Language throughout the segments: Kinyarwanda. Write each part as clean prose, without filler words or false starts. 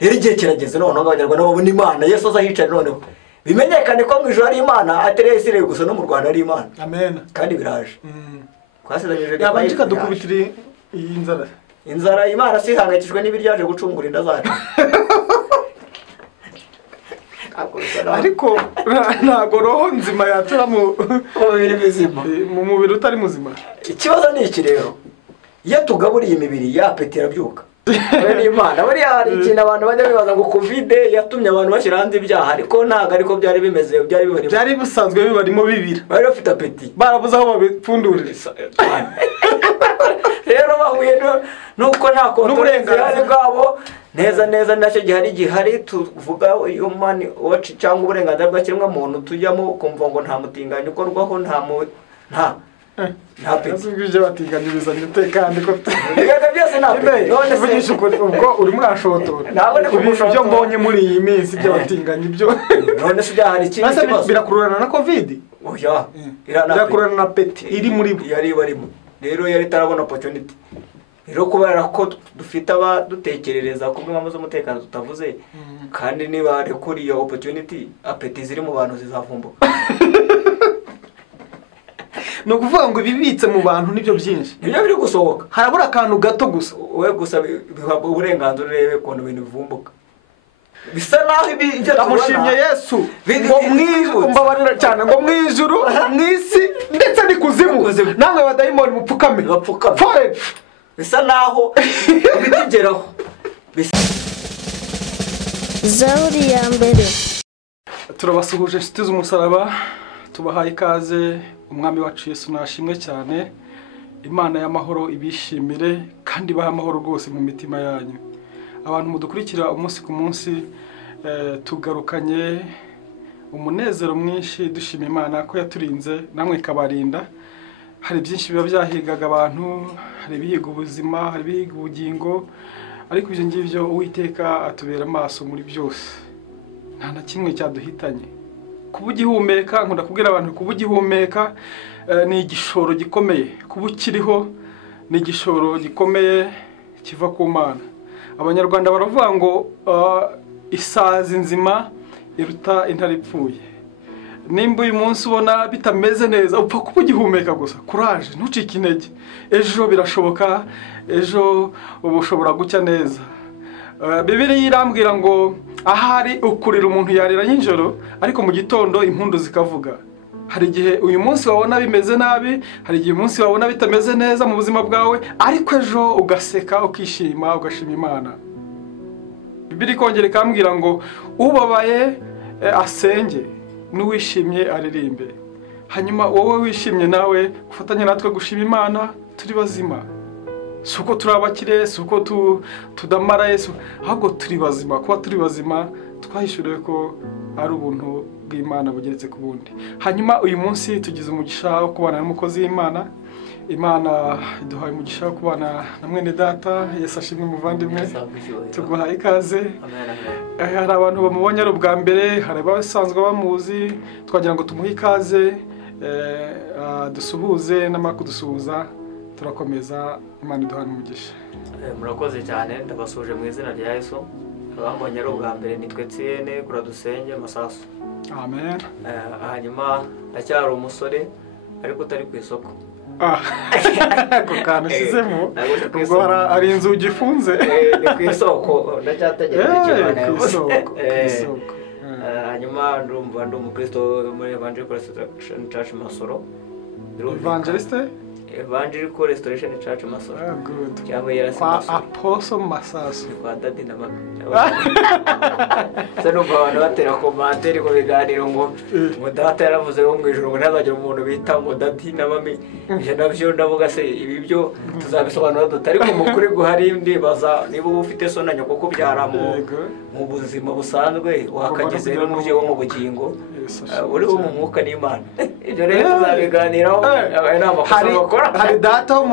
rero igihe kirageze noneho abanyarwanda babona Imana Yesu azahicara noneho bimenyekane ko mu ijuru ari Imana atari Isirayeli gusa no mu Rwanda ari Imana. Amen. Kandi biraje twasezeranyije yabanje kadukubitira iyi inzara Imana sihangayikishwe n'ibiryaje gucungura inda zacu. ariko ntago roho nzima yatura mu mubiri bizima mu mubiri utari muzima. Ikibazo ni iki rero, iyo tugaburiye imibiri ya peti irabyuka. Bene Imana buriya hari ikintu abantu bajya bibaza ngo covid yatumye abantu bashyira hanze ibyaha, ariko ntago ariko byari bimeze, byari bisanzwe bibarimo bibira, bari bafite apeti barabuze aho babipfundurira. Rero bahuye nuko nta n'uburenganzira bwabo neza nacyo gihari tuvuga human watch cyangwa uburenganzira bw'ikiremwa muntu tujyamo kumva ngo nta mutinganyi ukorwaho nta peti bije batinganyiriza umutekano ko bigaga byose nta peti. None vugisha ubwo uri mwashotora ibyo mbonye muri iyi minsi byo batinganya ibyo none se byahari ikindi kibazo birakururana na covid. Oya birakururana na peti iri muri bo yari barimo, rero yari tarabona opportunity. Rero kubera ko dufite abadutekerereza ku bw'amamo z'umutekano tutavuze, kandi niba rekuriye opportunity apeti ziri mu bantu zizavumbuka. No kuvuga ngo bibitse mu bantu nibyo byinshi, nibyo biri gusohoka, harabura akantu gato gusa. We gusa bihabwa uburenganzira urebe ko ibintu bivumbuka bisa naho ibyo tumushimye Yesu ngo mwijuru mbabarira cyane ngo mwijuru mwisi ndetse n'ikuzimu namwe badayimoni mupfukame forever. Bisa naho bitugeraho. Zaburi ya mbere. Turabasuhuje inshuti z'umusaraba, tubahaye ikaze. Umwami wacu Yesu nashimwe cyane. Imana y'amahoro ibishimire kandi baha amahoro rwose mu mitima yanyu. Abantu mudukurikira umunsi ku munsi, tugarukanye umunezero mwinshi dushima Imana ko yaturinze namwe ikabarinda. Hari byinshi biba byahigaga abantu, hari bihiga ubuzima, hari bihiga ubugingo, ariko ibyo ngibyo Uwiteka atubera amaso muri byose. Nta na kimwe cyaduhitanye. Kuba ugihumeka, nkunda kubwira abantu kuba ugihumeka ni igishoro gikomeye. Kuba ukiriho ni igishoro gikomeye kiva ku Mana. Abanyarwanda baravuga ngo isazi nzima iruta intare ipfuye. Nimba uyu munsi ubona bitameze neza, upfa kuba ugihumeka gusa. Courage, ntucike intege. Ejo birashoboka, ejo ubushobora gucya neza. Bibiliya irambwira ngo ahari ukurira umuntu yarira y'injoro, ariko mu gitondo impundu zikavuga. Hari igihe uyu munsi wabona bimeze nabi, hari igihe umunsi wabona bitameze neza mu buzima bwawe, ariko ejo ugaseka ukishima ugashima Imana. Bibiliya ikongera ikambwira ngo ubabaye asenge, n'uwishimye aririmbe. Hanyuma wowe wishimye nawe ufatanye natwe gushima Imana. Turi bazima, suko turabakire, suko tudamara Yesu, ahubwo turi bazima. Kuba turi bazima twahishuriwe ko ari ubuntu bw'Imana bugeretse ku bundi. Hanyuma uyu munsi tugize umugisha wo kubana n'umukozi w'Imana. Imana iduhaye umugisha wo kubana na mwene data. Yesu ashimwe muvandimwe, tuguhaye ikaze. Hari abantu bamubonye ari ubwa mbere, hari abasanzwe bamuzi, twagira ngo tumuhe ikaze, dusuhuze n'amara kudusuhuza turakomeza. Imana iduhaye umugisha. Murakoze cyane, ndabasuje mu izina rya Yesu. Abambonye ari ubwa mbere nitwe Etienne Kuradusenge Masasu. Amen. Hanyuma ndacyari umusore ariko utari ku isoko. Ako kantu shizemo ubwo ari inzugi ifunze ni ku isoko, ndacyategereje cyane isoko. Hanyuma ndumva ndi umukristo muri Evangelical Restoration Church Masoro. Evangelical Restoration Church Masoro. Cyangwa yarasi Masoro. Apostle Masasu. Kwa dadi na mama. Sano abantu batera commentaire ko biganiro ngo data yaravuze ngo mu ijuru ngo ntazagira umuntu bita ngo dadi na mami. Je nabyo ndavuga se ibi byo tuzabisobanura dutari ko mukuri guhari ndibaza niba ufite so na nyoko kubyara mu buzima busanzwe wakagize rero n'uje wo mu bugingo uri wo mu mwuka n'Imana. Ibyo rero tuzabiganiraho hari data wo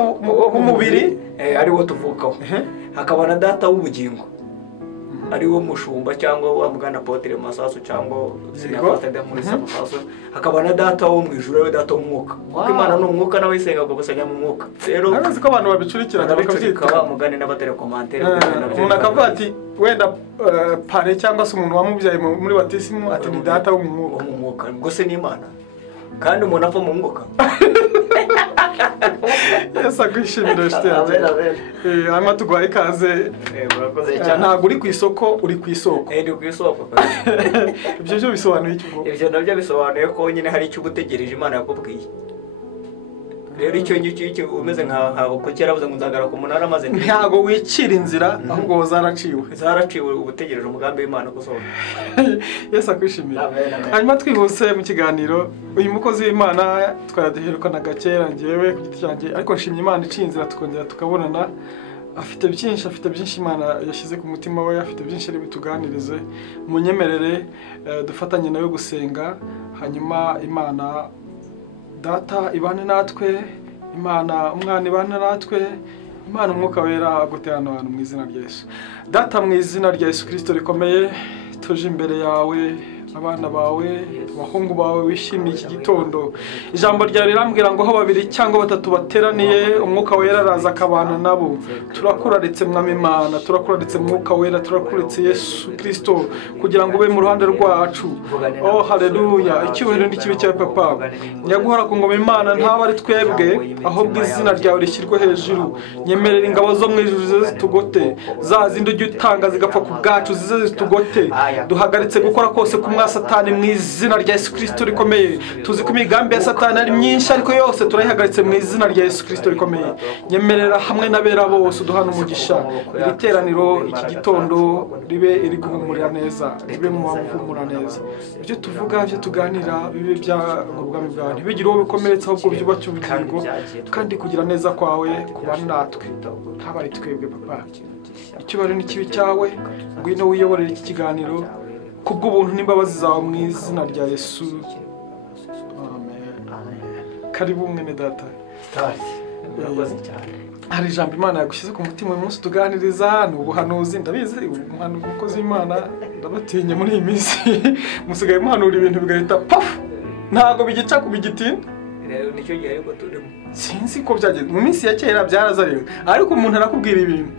mu mubiri ari wo tuvukaho, hakaba na data w'ubugingo ari wo mushumba cyangwa wa mugana Apotre Masasu cyangwa sinapata muri Masasu, hakaba na data wo mu ijuru, data w'umwuka. Kuko Imana ni umwuka nawe isenga gusanya mu mwuka. Rero nazi ko abantu babicurikira bakabyita mugane n'abatera commentaire. Umuntu akavuga ati wenda pare cyangwa se umuntu wamubyaye muri batisimu ati ni data wo mu mwuka ubwo se ni Imana kandi umuntu ava mu mwuka. Yesu akwishimira inshuti yanjye. Hanyuma tuguhaye ikaze. Murakoze cyane. Ntabwo uri ku isoko, uri ku isoko. Ndi ku isoko. Ibyo byo bisobanuye iki ubwo? Ibyo nabyo bisobanuye ko nyine hari icyo ugutegereje Imana yakubwiye. Rero icyo ngicyo umeze nka ko cyaravuze ngo nzagara ku munara maze ntago wicira inzira ahubwo zaraciwe ubutegereje umugambi w'Imana gusohoka. Yesu akwishimira. Hanyuma twihuse mu kiganiro uyu mukozi w'Imana twaraduherukanaga kera ngewe ku giti cyanjye ariko nshimye Imana iciye inzira tukongera tukabonana. Afite byinshi Imana yashyize ku mutima we, afite byinshi ari bituganirize. Munyemerere dufatanye nawe gusenga, hanyuma Imana Data ibane natwe, Imana umwana ibane natwe, Imana umwuka wera aguterana abantu mu izina rya Yesu. Data mu izina rya Yesu Kristo rikomeye, tuje imbere yawe abana bawe, abahungu bawe wishimiye iki gitondo. Ijambo rya rirambwira ngo aho babiri cyangwa batatu bateraniye umwuka wera araza akabana nabo. Turakuraritse mwami Imana, turakuraritse mwuka wera, turakuritse Yesu Kristo kugira ngo ube mu ruhande rwacu. Oh haleluya, icyubahiro n'ikibi cyawe papa. Nyaguhora ku ngoma Imana ntaba ari twebwe ahubwo izina ryawe rishyirwe hejuru. Nyemerera ingabo zo mu ijuru zize zitugote, za zindi ujye utanga zigapfa ku bwacu zize zitugote. Duhagaritse gukora kose ku Satani mu izina rya Yesu Kristo rikomeye. Tuzi ko imigambi ya Satani ari myinshi ariko yose turayihagaritse mu izina rya Yesu Kristo rikomeye. Nyemerera hamwe n'abera bose duhana umugisha. Iri teraniro iki gitondo ribe iri guhumurira neza, ribe mu bahumura neza. Ibyo tuvuga, ibyo tuganira bibe by'ubwami bwawe. Ntibigire uwo bikomeretsa ahubwo byubake ubugingo kandi kugira neza kwawe kubana natwe. Ntabari twebwe papa. Icyubahiro n'ikibi cyawe, ngwino wiyoborere iki kiganiro kubw'ubuntu n'imbabazi zawe mu izina rya Yesu. Amen. Karibu mwene data. Hari ijambo Imana yagushyize ku mutima uyu munsi tuganiriza, ni ubuhanuzi. Ndabizi umukozi w'Imana ndabatinya muri iyi minsi musigaye muhanura ibintu bigahita paf, ntago bigica ku bigitinda. Rero nicyo gihe ariko turimo. Sinzi ko byagenze mu minsi ya kera byarazariwe, ariko umuntu arakubwira ibintu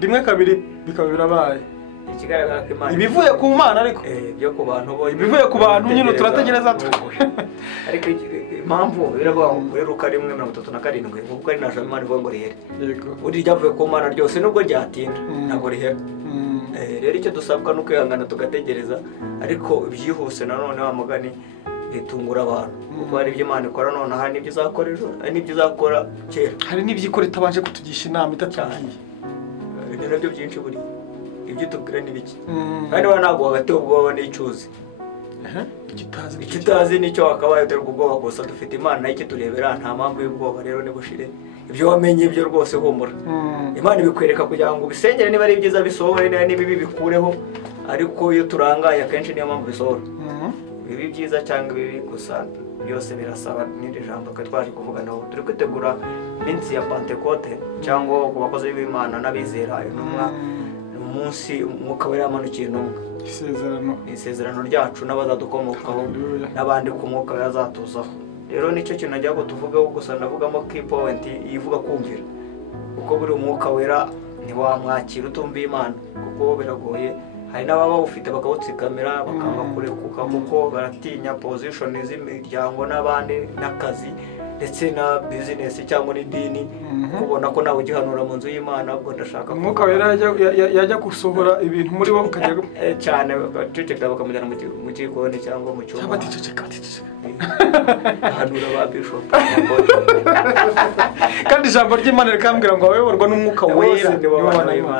rimwe kabiri bikaba birabaye. Ikigaragara ko Imana ibivuye ku Mana ariko byo ku bantu bo ibivuye ku bantu nyine turategereza ariko impamvu biravuga ngo muri Luka 1:37 ubwo ari naje Imana ivuga ngo rihere. Yego. Uri ryavuye ku Mana ryose nubwo ryatinda ntabwo rihera. Rero icyo dusabwa no kwihangana tugategereza ariko byihuse nanone wa mugani bitungura abantu. Kuko hari ibyo Imana ikora none hari n'ibyo izakora ejo, hari n'ibyo izakora kera. Hari n'ibyo ikora itabanje kutugisha inama itatubwiye. Ni nabyo byinshi buri ibyo tubwira ni biki. Kandi wa ntabwo hagati ubwoba n'icyuzi. Ikitazi nicyo wakabaye dore ubwoba gusa dufite Imana nayo ikiturebera nta mpamvu y'ubwoba rero ni bushire. Ibyo wamenye ibyo rwose humura. Imana ibikwereka kugira ngo bisengere niba ari byiza bisohore niba bibi bikureho, ariko iyo turangaye akenshi niyo mpamvu bisohora. Bibi byiza cyangwa bibi gusa byose birasaba n'iri jambo twe twaje kuvuga naho turi kwitegura minsi ya Pentecote cyangwa ku bakozi b'Imana n'abizera intumwa umunsi umwuka wera yamanukiye intumwa isezerano ryacu n'abazadukomokaho n'abandi ku mwuka yazatuzaho. Rero nicyo kintu najya ngo tuvugeho gusa navugamo key point ivuga kumvira uko buri umwuka wera ntiwamwakira utumva Imana kuko biragoye. Hari n'ababa ufite bakawutsikamira bakanga kurekuka kuko baratinya position z'imiryango n'abandi n'akazi ndetse na business cyangwa n'idini kubona ko nawe ugihanura mu nzu y'Imana ubwo ndashaka umwuka wera yajya gusohora ibintu muri bo ukajya cyane baceceka bakamujyana mu gikoni cyangwa mu cyumba baticeceka hanura ba bishop kandi ijambo ry'Imana rikambwira ngo abayoborwa n'umwuka wera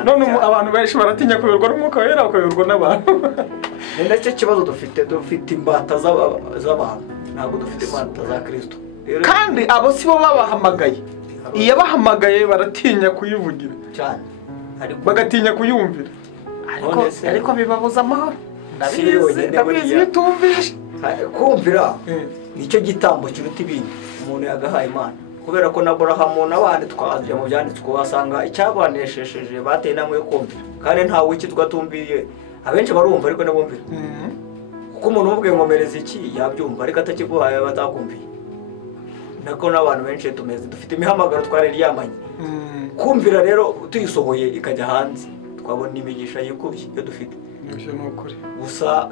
none abantu benshi baratinya kuyoborwa n'umwuka wera bakayoborwa n'abantu. Ni nacyo kibazo dufite imbata z'abantu ntabwo dufite imbata za Kristo. Kandi abo sibo babahamagaye, iyo bahamagaye baratinya kuyivugira cyane bagatinya kuyumvira ariko bibabuza amahoro. Ndabizi bitumvisha kumvira nicyo gitambo kiruta ibindi umuntu yagahaye Imana kubera ko na Abrahamu n'abandi twazya mu byanditswe wasanga icyabanesheje bateye namwe kumvira kandi ntawe ukitwa tumbiye abenshi barumva ariko nabumvira kuko umuntu umubwiye ngomereza iki yabyumva ariko atakiguhaye batakumviye. Nako n'abantu benshi tumeze dufite imihamagaro twareri yamanye kumvira rero tuyisohoye ikajya hanze twabona imigisha yikubye iyo dufite. Ibyo ni ukuri. Gusa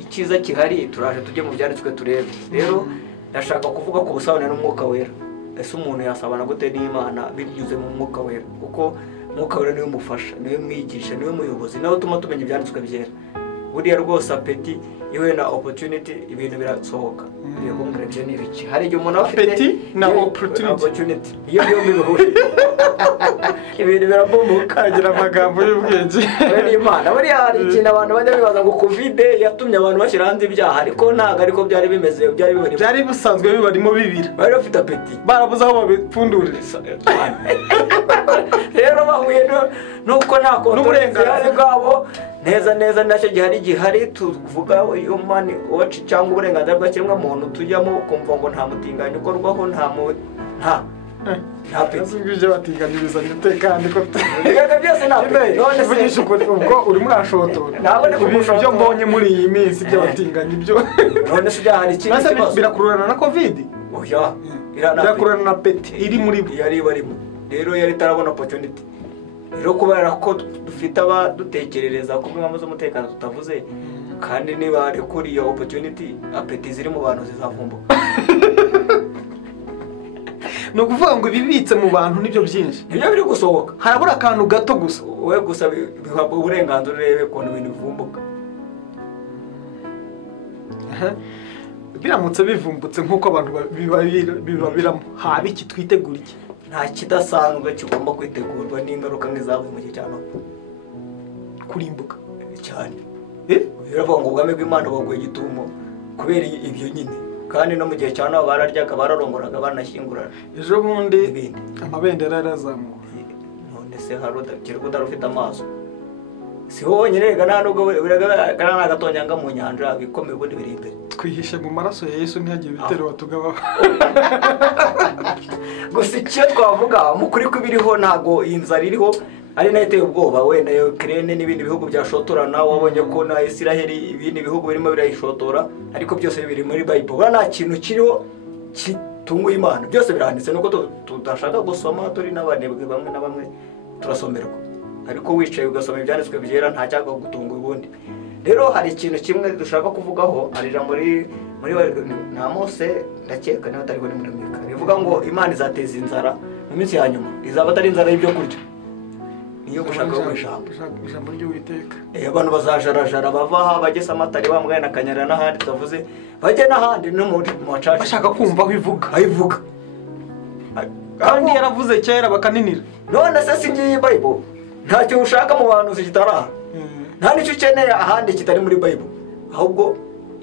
icyiza kihari turaje tujye mu byanditswe turebe. Rero ndashaka kuvuga ku busabane n'umwuka wera. Ese umuntu yasabana gute n'Imana binyuze mu mwuka wera? Kuko umwuka wera niwe mufasha, niwe mwigisha, niwe muyobozi, nawe utuma tumenya ibyanditswe byera. Buriya rwose apeti iwe na opportunity ibintu birasohoka. Iyo kumbwira ibyo ni ibiki. Hari igihe umuntu afite apeti na opportunity. Iyo bihuje. Ibintu birabumuka. Agira amagambo y'ubwenge. Ni Imana. Buriya hari ikintu abantu bajya bibaza ngo Covid yatumye abantu bashyira hanze ibyaha, ariko ntabwo ariko byari bimeze, byari bisanzwe bibarimo bibira. Bari bafite apeti. Barabuze aho babipfundurira. Rero bahuye nuko nta kontrole bwabo neza nacyo gihari tuvuga human watch cyangwa uburenganzira bwa kiremwa muntu tujyamo kumva ngo nta mutinganyo ukorwaho nta peti bije batinganiriza umutekano ko bigaga byose nta peti none vugisha ubwo uri muri ashotora ntabone kumushotora ibyo mbonye muri iyi minsi byo batinganya ibyo none se byahari ikindi kibazo birakururana na Covid oya birakururana na peti iri muri yari barimo rero yari tarabona opportunity rero kubera ko dufite abadutekerereza ku bw'ingamba z'umutekano tutavuze kandi niba ari kuri iyo opportunity apeti ziri mu bantu zizavumbuka no kuvuga ngo ibibitse mu bantu nibyo byinshi nibyo biri gusohoka harabura akantu gato gusa we gusa bihabwa uburenganzira urebe ukuntu ibintu bivumbuka biramutse bivumbutse nk'uko abantu bibabiramo haba iki twitegura iki nta kidasanzwe kigomba kwitegurwa n'ingaruka nk'izavuye mu gihe cya none kurimbuka cyane biravuga ngo ubwami bw'Imana baguye gitumo kubera ibyo nyine kandi no mu gihe cya none bararyaga bararongoraga banashyingurana ejo bundi amabendera yarazamuye none se kirego darufite amaso si wonyine rega nta nubwo biraga n'agatonyanga mu nyanja bikomeye ubundi biri imbere twihishe mu maraso ya Yesu ntihagire ibitero batugabaho gusa icyo twavuga mu kuri kw'ibiriho ntago inzara iriho ari nayo iteye ubwoba wenda Ukraine n'ibindi bihugu byashotorana wabonye ko na Israel ibindi bihugu birimo birayishotora ariko byose biri muri Bible nta kintu kiriho kitunguye Imana byose biranditse nuko tudashaka gusoma turi n'abanebwe bamwe na bamwe turasomerwa ariko wicaye ugasoma ibyanditswe byera nta cyaga gutunga ubundi rero hari ikintu kimwe dushaka kuvugaho ari ijambo muri na Mose ndakeka niba atari muri Mika bivuga ngo Imana izateza inzara mu minsi ya nyuma izaba atari inzara y'ibyo kurya niyo gushaka ijambo ry'Uwiteka abantu bazajarajara bava bagesa amatari bamwe na Kanyara n'ahandi tavuze bajye n'ahandi no mu macaca bashaka kumva aho ivuga kandi yaravuze kera bakaninira none se singiye Bible ntacyo ushaka mu bantu zigitara nta nicyo ukeneye ahandi kitari muri Bible ahubwo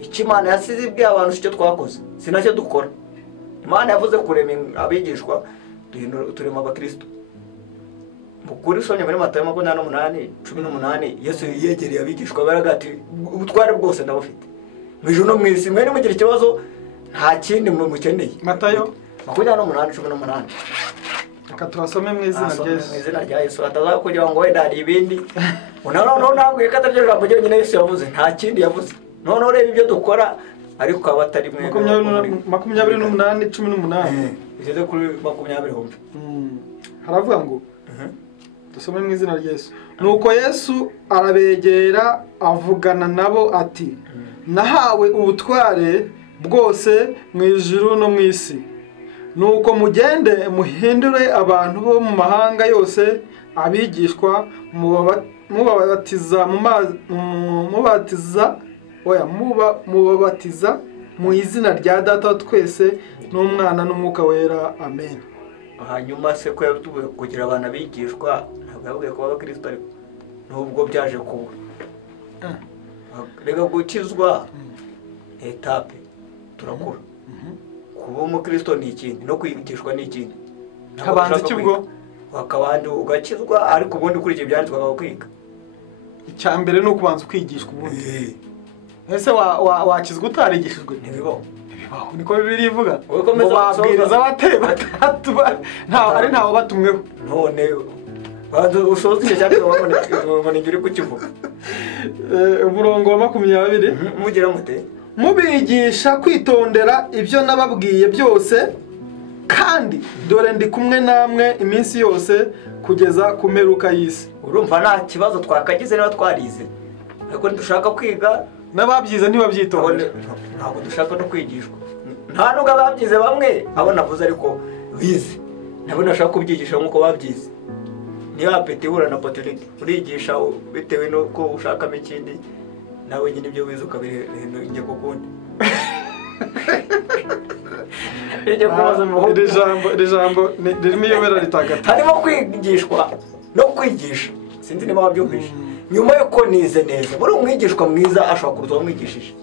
icyo Imana yasize ibwiye abantu icyo twakoze sinacyo dukora Imana yavuze kurema abigishwa turema abakristo mukuri sonye muri Matayo 28:18 Yesu yegereye abigishwa baragati ubutware bwose ndabufite mwijuru no mwisi mwe nimugira ikibazo nta kindi mukeneye Matayo 28:18 aka turasome mu izina rya Yesu ataza kugira ngo wenda hari ibindi none ntabwo ikataryo jambo cyonyine Yesu yavuze nta kindi yavuze none urebe ibyo dukora ariko abatari mwe 28:18 bigeze kuri 20 humve haravuga ngo dusome mu izina rya Yesu nuko Yesu arabegera avugana nabo ati nahawe ubutware bwose mu ijuru no mu isi nuko mugende muhindure abantu bo mu mahanga yose abigishwa mubabatiza mu izina rya Data twese n'Umwana n'Umwuka wera amen hanyuma se ko yavuye kugira abantu abigishwa ntabwo yavuye kuba abakristo ariko nubwo byaje kuba rega gukizwa etape turakura kuba umukristo ni ikindi no kwigishwa ni ikindi habanza ikibwo wakabandi ugakizwa ariko ubundi kuri icyo byanditswe bakwiga icya mbere no kubanza kwigishwa ubundi ese wakizwa utarigishijwe ntibibaho niko Bibiliya ivuga ngo babwiriza ari ntawe batumweho none usoza icyo cyanditswe babona uri kukivuga umurongo wa 20 mugira mute mubigisha kwitondera ibyo nababwiye byose kandi dore ndi kumwe namwe iminsi yose kugeza ku mperuka y'isi urumva nta kibazo twakagize niba twarize, ariko ntidushaka kwiga n'ababyize ntibabyitonde. ntabwo dushaka no kwigishwa, nta nubwo ababyize bamwe abo navuze ariko bize nabo nashaka kubyigisha nk'uko babyize. niba peti ihura na opportunity urigisha bitewe n'uko ushakamo ikindi, nawe nyine ibyo wize ukabirenga kukundi. iri jambo ririmo iyobera ritagatifu. harimo kwigishwa no kwigisha, sinzi niba wabyumvise. nyuma yuko nize neza, buri umwigishwa mwiza ashobora kuruta uwamwigishije,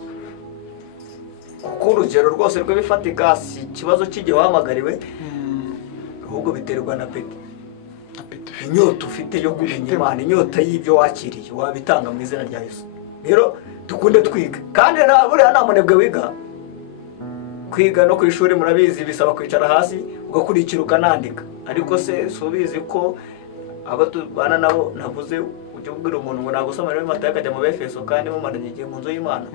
kuko urugero rwose rw'ibifatika si ikibazo cy'igihe wahamagariwe, ahubwo biterwa na peti, inyota ufite yo kumenya Imana, inyota y'ibyo wakiriye wabitanga mu izina rya Yesu. rero dukunde twiga, kandi buriya nta munebwe wiga. kwiga no ku ishuri murabizi bisaba kwicara hasi ugakurikira ukanandika, ariko se subizi ko abo tubana nabo navuze ujye ubwira umuntu ngo nagusoma rero Matayo akajya mu Befeso kandi mumaranye igihe mu nzu y'Imana.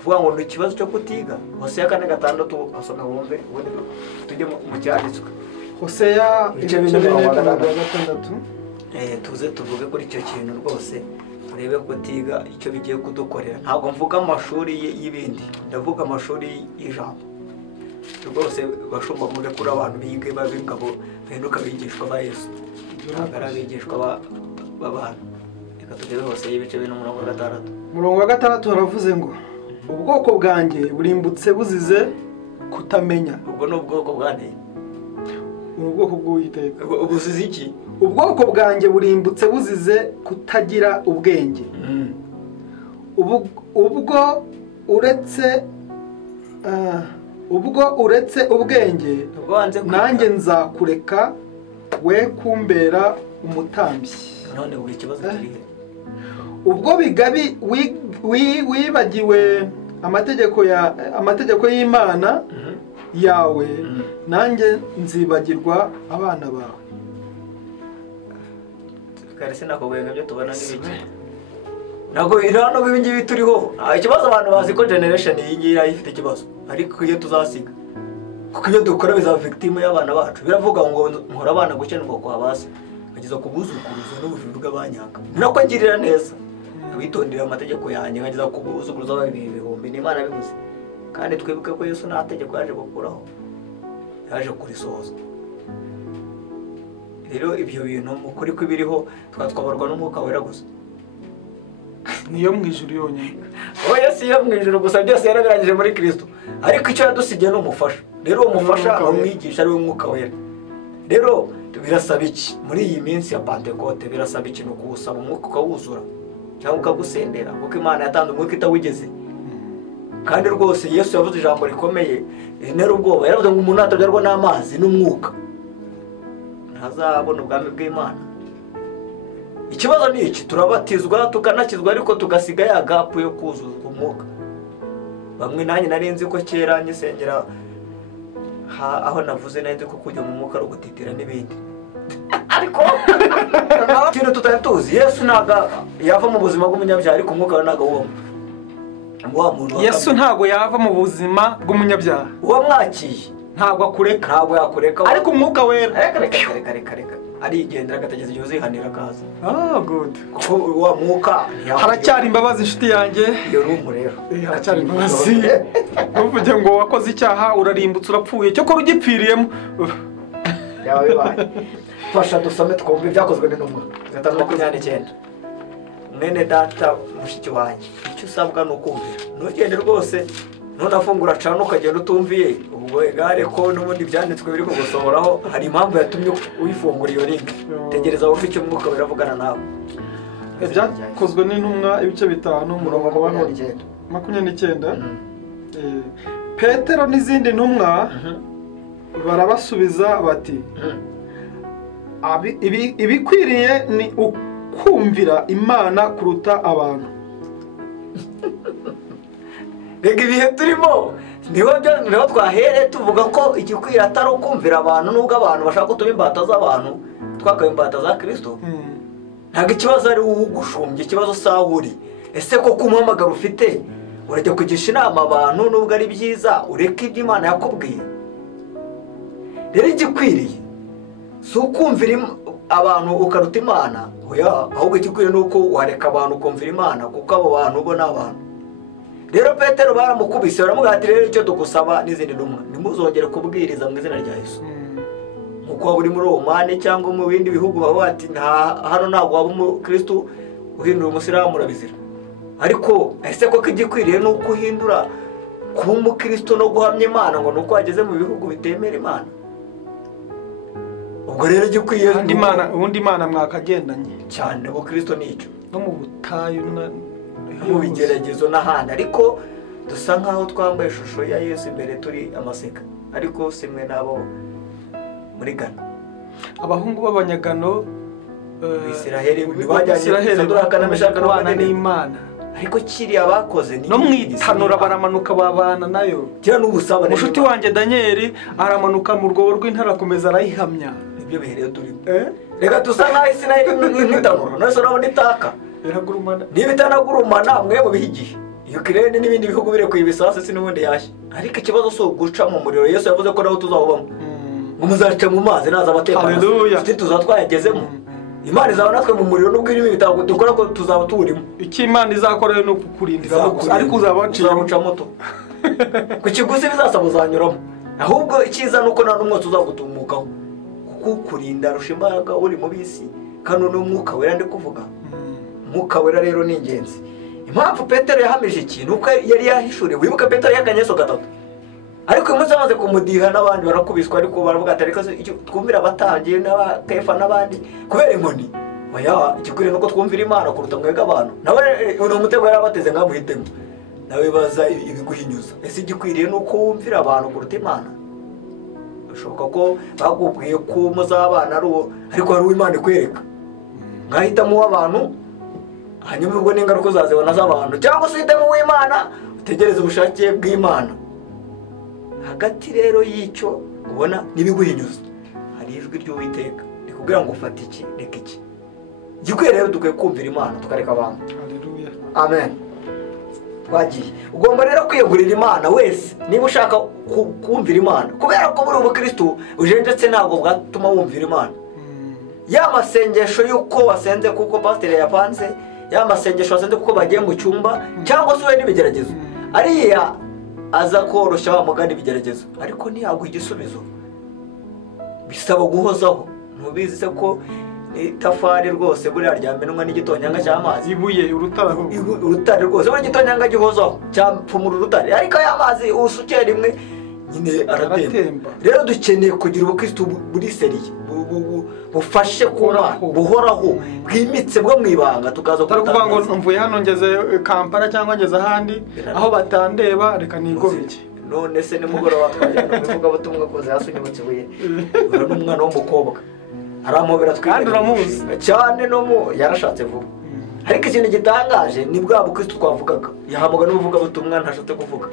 kuvuga ngo ni ikibazo cyo kutiga. Hoseya 4:6 asoma wumve, ubundi tujye mu cyanditswe. Hoseya 4:6. Tuze tuvuge kuri icyo kintu rwose, urebe kutiga icyo bigiye kudukorera. Ntabwo mvuga amashuri y'ibindi, ndavuga amashuri y'ijambo. Rwose bashumba muri kuri abantu bige babingabo bahinduka bigishwa ba Yesu, ntabwo ari abigishwa b'abantu. Reka tugeze Hoseya 4:6. Murongo wa 6 haravuze ngo ubwoko bwanjye burimbutse buzize kutamenya. Ubwo ni ubwoko bwanjye, ubwoko bw'Uwiteka. Ubuzize iki? Ubwoko bwanjye burimbutse buzize kutagira ubwenge. ubwo uretse ubwenge, nanjye nzakureka we kumbera umutambyi. None ubu ikibazo kirihe? Ubwo bigabi wibagiwe amategeko y'Imana yawe, nanjye nzibagirwa abana bawe. Kare sinakubwiye ngo ibyo tubona n'ibiki. Ntabwo irano bibingibi turiho. Ikibazo abantu bazi ko generation iyi ngira ifite ikibazo, ariko iyo tuzasiga, kuko iyo dukora bizaba victim y'abana bacu. Biravuga ngo nkora abana gukenwa kwa base, bageza kubuzukuruza n'ubujuru bw'abanyanga. Nako ngirira neza, witondera amategeko yanjye, nkageza kubuzukuruza babibihumbi. N'Imana bivuze, kandi twibuke ko Yesu nta tegeko yaje gukuraho, yaje kurisohoza. Rero ibyo bintu mukuri kwibiriho twatwabarwa n'Umwuka Wera gusa. Niyo mu ijuru yonyine. Oya si yo mu ijuru gusa, byose yarabirangije muri Kristo. Ariko icyo yadusigiye n'umufasha. Rero umufasha umwigisha ari we Mwuka Wera. Rero birasaba iki muri iyi minsi ya Pentecote? Birasaba ikintu kuwusaba umwuka ukawuzura cyangwa ukagusendera, kuko Imana yatanze umwuka itawugeze. Kandi rwose Yesu yavuze ijambo rikomeye, nero ubwoba. Yaravuze ngo umuntu atabyarwa n'amazi n'umwuka ntazabona ubwami bw'Imana. Ikibazo ni iki, turabatizwa tukanakizwa ariko tugasiga ya gap yo kuzuzwa umwuka. Bamwe nanjye narinzi ko kera nyisengera aho navuze narinzi ko kujya mu mwuka rugutitira n'ibindi. Ariko kintu tutari tuzi, Yesu ntago yava mu buzima bw'umunyabyaha, ariko umwuka we ntago wubamo. Yesu ntago yava mu buzima bw'umunyabyaha. Uwamwakiye ntago akureka, ntago yakureka, ariko umwuka wera reka arigendera agatageza igihe uzihanira akaza. Good. Kuko wa mwuka haracyari imbabazi inshuti yanjye. Iyo rumwe rero haracyari imbabazi. Uvuge ngo wakoze icyaha urarimbutse urapfuye, cyo ko rugipfiriyemo. Yawe bibaye. Fasha dusome twumve ibyakozwe n'intumwa 5:29. Mwene data mushiki wanjye, icyo usabwa ni ukumvira. Ntugende rwose ntunafungura cana ukagenda utumviye, ubwo egare ko n'ubundi byanditswe biri kugusohoraho, hari impamvu yatumye uyifungura iyo link. Tegereza wumve icyo Mwuka Wera avugana nawe. Ibyakozwe n'intumwa ibice 5 umurongo wa 29. Petero n'izindi ntumwa barabasubiza bati, ibikwiriye ni ukumvira Imana kuruta abantu. Rega ibihe turimo niho twahere tuvuga ko igikwira atari ukumvira abantu, nubwo abantu bashaka kutuba imbata z'abantu, twakaye imbata za Kristo. Ntabwo ikibazo ari ugushumbya, ikibazo sawuri. Ese ko kumuhamagara ufite urajya kugisha inama abantu, nubwo ari byiza ureka ibyo Imana yakubwiye. Rero igikwiriye si ukumvira abantu ukaruta Imana oya ahubwo ikikwiriye nuko wareka abantu ukumvira Imana kuko abo bantu bo n'abantu. Rero Petero baramukubise baramubwira ati rero icyo dugusaba n'izindi ntumwa nimuzongere kubwiriza mu izina rya Yesu. Nkuko uri muri Romani cyangwa mu bindi bihugu baba bati hano ntabwo waba umukristo uhindura umusiramu urabizira. Ariko ese ko igikwiriye nuko uhindura kuba umukristo no guhamya Imana ngo nuko wageze mu bihugu bitemera Imana. Ubwo rero igikwiriye ubundi Imana mwakagendanye cyane ubukristo nicyo no mu butayu mu bigeragezo n'ahandi, ariko dusa nkaho twambaye ishusho ya Yesu imbere turi amaseka, ariko simwe nabo muri Ghana. Abahungu b'abanyagano Israheli bajyanye durakana kubana n'Imana, ariko kiriya bakoze no mwitanura baramanuka babana nayo. Kira n'ubusabane. Mushuti wanjye Daniel aramanuka mu rwobo rw'intara akomeza arayihamya. Ibyo bihereye turi. Reka dusa nkaho Israheli nk'itanura nose urabona itaka. Iragurumana. Niba itanagurumana mwe mu bihigiye. Ukraine n'ibindi bihugu birekuye ibisase sinubundi yashye. Ariko ikibazo so guca mu muriro. Yesu yavuze ko naho tuzawubamo. Ngo muzaca mu mazi naza abateka. Haleluya. Tuzatwayagezemo. Imana izaba natwe mu muriro nubwo iri bitago dukora ko tuzaba turimo. Iki Imana izakora no kukurindira gusa ariko uzabaciye muca moto. Ku kiguzi bizasaba uzanyuramo. Ahubwo ikiza nuko nta numwe tuzagutumukaho. Kuko kurinda rushimbaraga uri mu bisi kano no mwuka wera ndi kuvuga. Mwuka wera rero ni ingenzi. Impamvu Petero yahamije ikintu uko yari yahishuriye. Wibuka Petero yakanyeso gatatu. Ariko umunsi amaze kumudiha n'abandi barakubiswa ariko baravuga ati ariko twumvira abatangiye n'abakefa n'abandi kubera inkoni. Oya igikwiriye nuko twumvira Imana kuruta mwega abantu. Nawe uno mutego yarabateze ngamuhitemo. Nawe baza ibiguhinyuza. Ese igikwiriye nuko wumvira abantu kuruta Imana. Bishoboka ko bagubwiye ko muzabana ariko hari Imana ikwereka. Ngahitamo abantu hanyuma ubwo n'ingaruka uzazibona z'abantu cyangwa se uhitemo uw'Imana utegereze ubushake bw'Imana. Hagati rero y'icyo ubona n'ibiguhinyuza hari ijwi ry'Uwiteka rikubwira ngo ufate iki reka iki. Igikwiriye rero dukwiye kumvira Imana tukareka abantu. Haleluya. Amen. Twagiye ugomba rero kwiyegurira Imana wese niba ushaka kumvira Imana kubera ko muri ubukristo ujenjetse ntabwo bwatuma wumvira Imana. Ya masengesho yuko wasenze kuko pastor yapanze, ya masengesho wasenze kuko bagiye mu cyumba cyangwa se n'ibigeragezo ariya aza koroshya wa mugani ibigeragezo ariko ntiyaguha igisubizo. Bisaba guhozaho. Ntubizi se ko itafari rwose buriya ryamenwa n'igitonyanga cy'amazi. Ibuye urutare rwose buri gitonyanga gihozaho cyapfumura urutare ariko ya mazi usukera rimwe nyine aratemba. Rero dukeneye kugira ubukristo buri seriye bufashe kuma buhoraho bwimitse bwo mwibanga tukaza kuvuga ngo mvuye hano ngeze Kampala cyangwa ngeze ahandi aho batandeba reka nigobeke. None se nimugoroba twajyana bivuga batumwe koze hasunyutse buye n'umwana w'umukobwa aramobera kandi uramuzi cyane no mu yarashatse vuba. Ariko ikintu gitangaje ni bwa bukristo twavugaga yahamagara n'uvuga butumwa ntashatse kuvuga.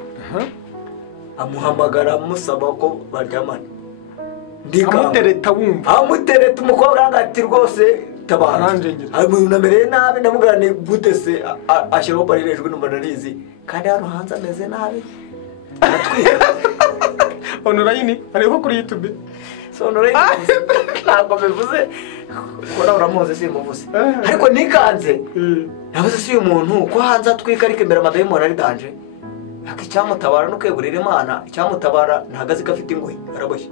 Amuhamagara amusaba ko baryamana. Amutereta wumva amutereta umukobwa ngati rwose tabara amunamereye nabi ndamugana gute se ashiraho barirejwe n'umanarizi kandi hano hanze ameze nabi atwika. Onorayini ariho kuri YouTube. So Onorayini ntabwo bivuze ko uramuze simuvuze ariko nikanze navuze si umuntu ko hanze atwika ariko imbere amadayimoni ari danje. Akicyamutabara no kwegurira Imana icyamutabara ntagazi gafite ingoyi araboshye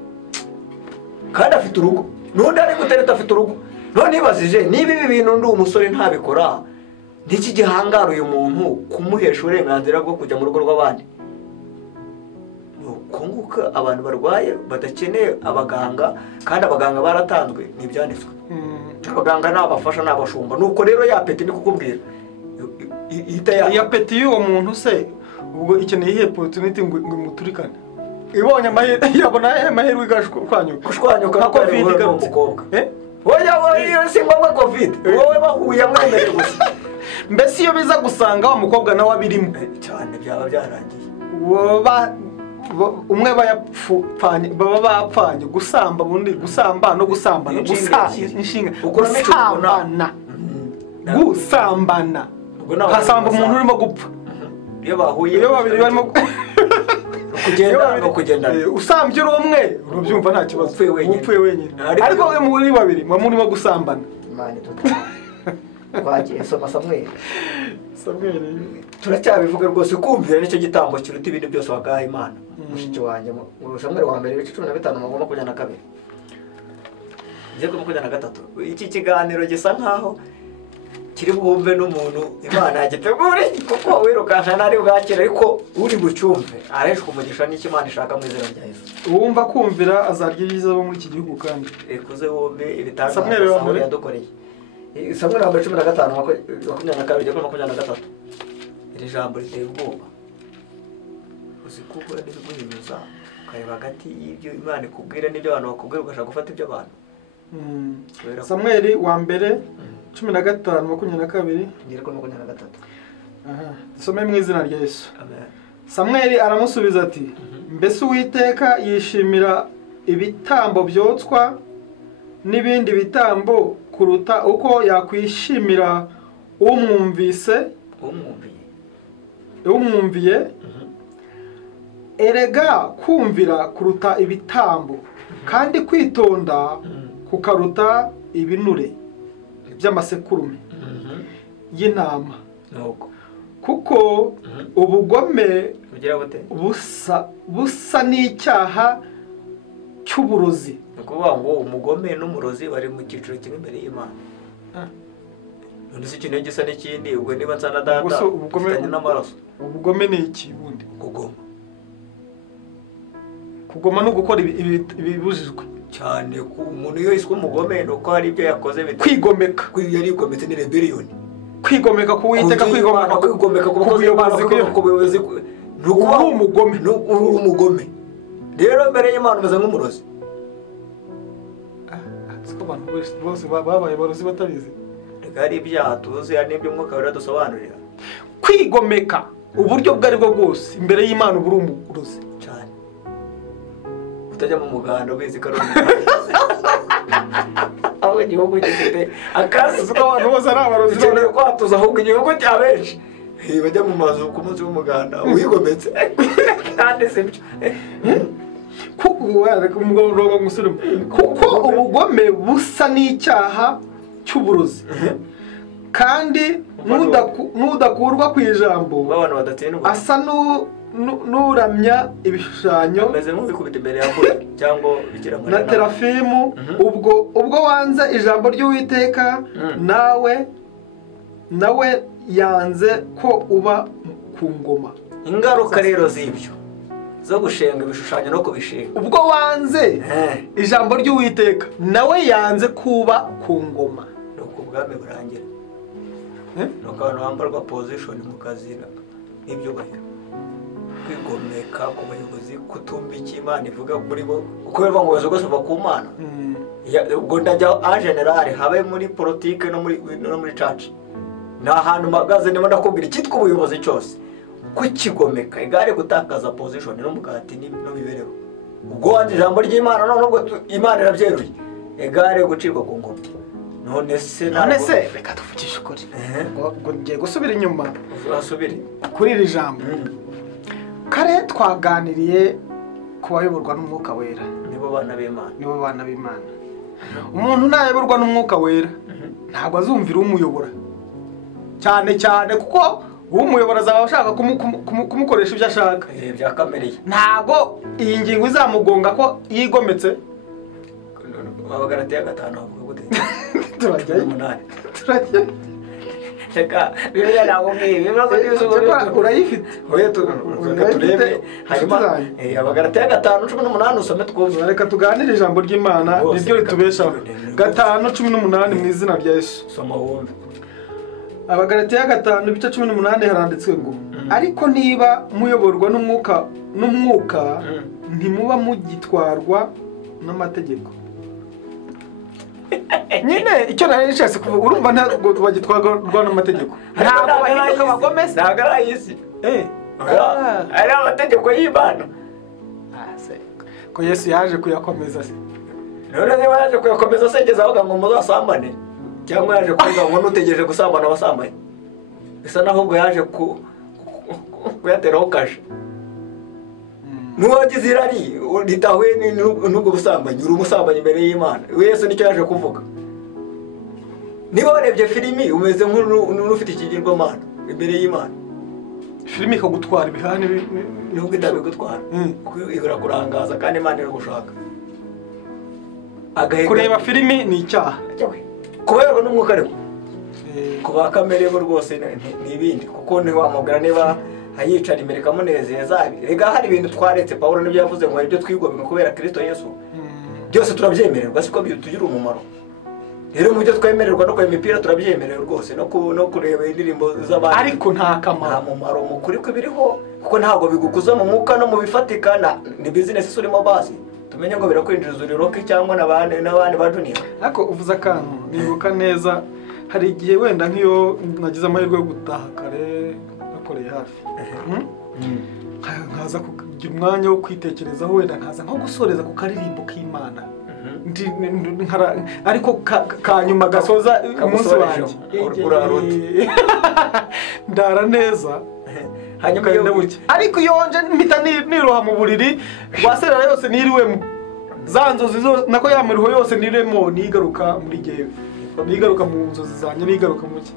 kandi afite urugo n'undi ari gutereta afite urugo. None ibazije niba ibi bintu ndi umusore ntabikora n'iki gihangara uyu muntu kumuhesha uburenganzira bwo kujya mu rugo rw'abandi. Kunguka abantu barwaye badakeneye abaganga kandi abaganga baratanzwe n'ibyanditswe. Abaganga nabafasha nabashumba nuko rero ya peti ni kukubwira ya peti y'uwo muntu se ubwo ikeneye ihe opportunity ngo muturikane ibonye amahirwe yabona amahirwe gushwanyuka na covid n'umukobwa. Oya si ngombwa covid wowe bahuye mwemere gusa. Mbese iyo biza gusanga wa mukobwa nawe abirimo cyane byaba byarangiye umwe bayapfanye baba bapfanye gusamba bundi gusamba no gusambana inshinga gusambana hasamba umuntu urimo gupfa iyo bahuye iyo babiri barimo kugenda no kugendana. Usambye uri umwe urabyumva nta kibazo, upfuye wenyine. Ariko we muri babiri murimo gusambana. Imana twagiye soma Samweli. Samweli turacyabivuga rwose, kumvira nicyo gitambo kiruta ibindi byose wagaha Imana. Mushiki wanjye mu Samweli wa mbere 15:22 Nzeko 23. Iki kiganiro gisa nkaho kiri bumve n'umuntu Imana yagitegure, kuko wirukanka nari bwakira, ariko uri bucumve areshwe umugisha n'iki Imana ishaka mu izina rya Yesu. Uwumva kumvira azarya ibyiza bo muri iki gihugu kandi Ekuze wumve ibitangaza Samweli wa mbere yadukoreye. Samweli wa mbere 15:22 iri jambo riteye ubwoba. Uzikugura n'ibiguhinyuza ukareba hagati y'ibyo Imana ikubwira n'ibyo abantu bakubwira, ugashaka gufata ibyo abantu. Samweli wa mbere 15:22 ngire ko 23. Dusome mu izina rya Yesu. Amen. Samweli aramusubiza ati mbese Uwiteka yishimira ibitambo byotswa n'ibindi bitambo kuruta uko yakwishimira umwumviye erega kumvira kuruta ibitambo kandi kwitonda kukaruta ibinure by'amasekurume y'intama, kuko ubugome busa n'icyaha cy'uburozi. Nukuvuga ngo umugome n'umurozi bari mu cyiciro kimwe imbere y'Imana. None si ikintu gisa n'ikindi, ubwo niba nsana data ufitanye n'amaraso. Ubugome ni iki bundi? Kugoma no gukora ibibujijwe cyane. Ku umuntu iyo yiswe umugome nuko hari ibyo yakoze kwigomeka. Yarigometse ni rebellion. Kwigomeka ku Uwiteka, kwigomeka ku buyobozi, nuko umugome. Rero mbere y'Imana umeze nk'umurozi. Siko abantu bose babaye barozi batabizi. Hari ibyaha tuzi, hari n'ibyo Umwuka Wera dusobanurira. Kwigomeka uburyo bwari bwo bwose imbere y'Imana buri umurozi cyane. Utajya mu muganda ubizi ko ari aho igihugu gifite akazi ko abantu bose ari abarozi, cyane kwatuza ahubwo igihugu cyabenshi bajya mu mazu ku munsi w'umuganda wigometse kandi sibyo. Kuko ubugome busa n'icyaha cy'uburozi, kandi nudakurwa ku ijambo asa n'uramya ibishushanyo na terafimu. Ubwo wanze ijambo ry'Uwiteka, nawe yanze ko uba ku ngoma. Ingaruka rero z'ibyo zo gushenga ibishushanyo no kubishinga, ubwo wanze ijambo ry'Uwiteka nawe yanze kuba ku ngoma, nuko ubwami burangira. Nuko abantu bambarwa position mu kazi n'ibyubahiro. Kwigomeka ku bayobozi, kutumva icyo Imana ivuga muri bo, uko biva ngo ubuyobozi bwose buva ku Mana. Ubwo ndajya a general habe muri politike no muri church, nta hantu magaze niba ndakubwira icyitwa ubuyobozi cyose kukigomeka, igare gutakaza position n'umugati n'imibereho. Ubwo wanje ijambo ry'Imana none ubwo Imana irabyeruye, igare gucirwa ku ngoma. None se reka tuvugishe ukuri. Ngo ngiye gusubira inyuma, urasubire kuri iri jambo. Kare twaganiriye ku bayoborwa n'Umwuka Wera, nibo bana b'Imana. Umuntu nayoborwa n'Umwuka Wera ntabwo azumvira umuyobora cyane, kuko umuyobora azaba ashaka kumukoresha ibyo ashaka byakamereye. Ntabwo iyi ngingo izamugonga ko yigometse. Abagalatiya 5 bavuga gute? Turajya Reka bibiliya nakubwiye ibibazo by'isubizo urayifite. Oya turebe hanyuma Abagalatiya 5:18 usome twumve. Reka tuganire ijambo ry'Imana nibyo ritubeshaho. 5:18 mu izina rya Yesu. Soma wumve. Abagalatiya 5:18 haranditswe ngo ariko niba muyoborwa n'umwuka ntimuba mugitwarwa n'amategeko. Nyine icyo nari nshaka kuvuga, urumva ntabwo bagitwarwa n'amategeko. Ntabwo bahinduka bagomese, ntabwo ari isi. Ari amategeko y'Imana. Ko Yesu yaje kuyakomeza se. None niba yaje kuyakomeza se ngeze avuga ngo muzasambane, cyangwa yaje kuvuga ngo nutegereje gusambana abasambanye. Bisa naho ngo yaje kuyateraho kashe. n'uwagize irari ritahuye n'ubwo busambanyi uri umusambanyi imbere y'Imana. Yesu nicyo yaje kuvuga. Niba warebye filimi umeze nk'ufite ikigirwamana imbere y'Imana. Filimi ikagutwara ibihane nubwo itabigutwara ihora kurangaza kandi Imana iragushaka. Kureba filimi ni icyaha. Kuberwa n'umwuka ariko kuba kamere bo rwose n'ibindi kuko ntiwamubwira niba ayicara imbere kamunezeza. Rega hari ibintu twaretse Pawulo nibyo yavuze ngo ibyo twigomwe kubera Kristo Yesu byose turabyemererwa siko tugira umumaro. Rero mu byo twemererwa no kwa imipira turabyemerera rwose no kureba indirimbo z'abandi ariko nta mumaro mukuri ko biriho kuko ntabwo bigukuza mu mwuka no mu bifatikana. Ni business urimo basi tumenye ngo birakwinjiriza uriroke cyangwa n'abandi ba dunia. Ariko uvuze akantu nibuka neza hari igihe wenda nk'iyo nagize amahirwe yo gutaha kare nakoreye hafi nkaza kugira umwanya wo kwitekerezaho wenda nkaza nko gusoreza ku karirimbo k'Imana ariko kanyuma gasoza umunsi wanjye ndara neza hanyuma ndabuke ariko yonje mpita niroha mu buriri waserera yose niriwemo za nzozi nako yamiriho yose niremo nigaruka muri jewe nigaruka mu nzozi zanjye nigaruka mu cye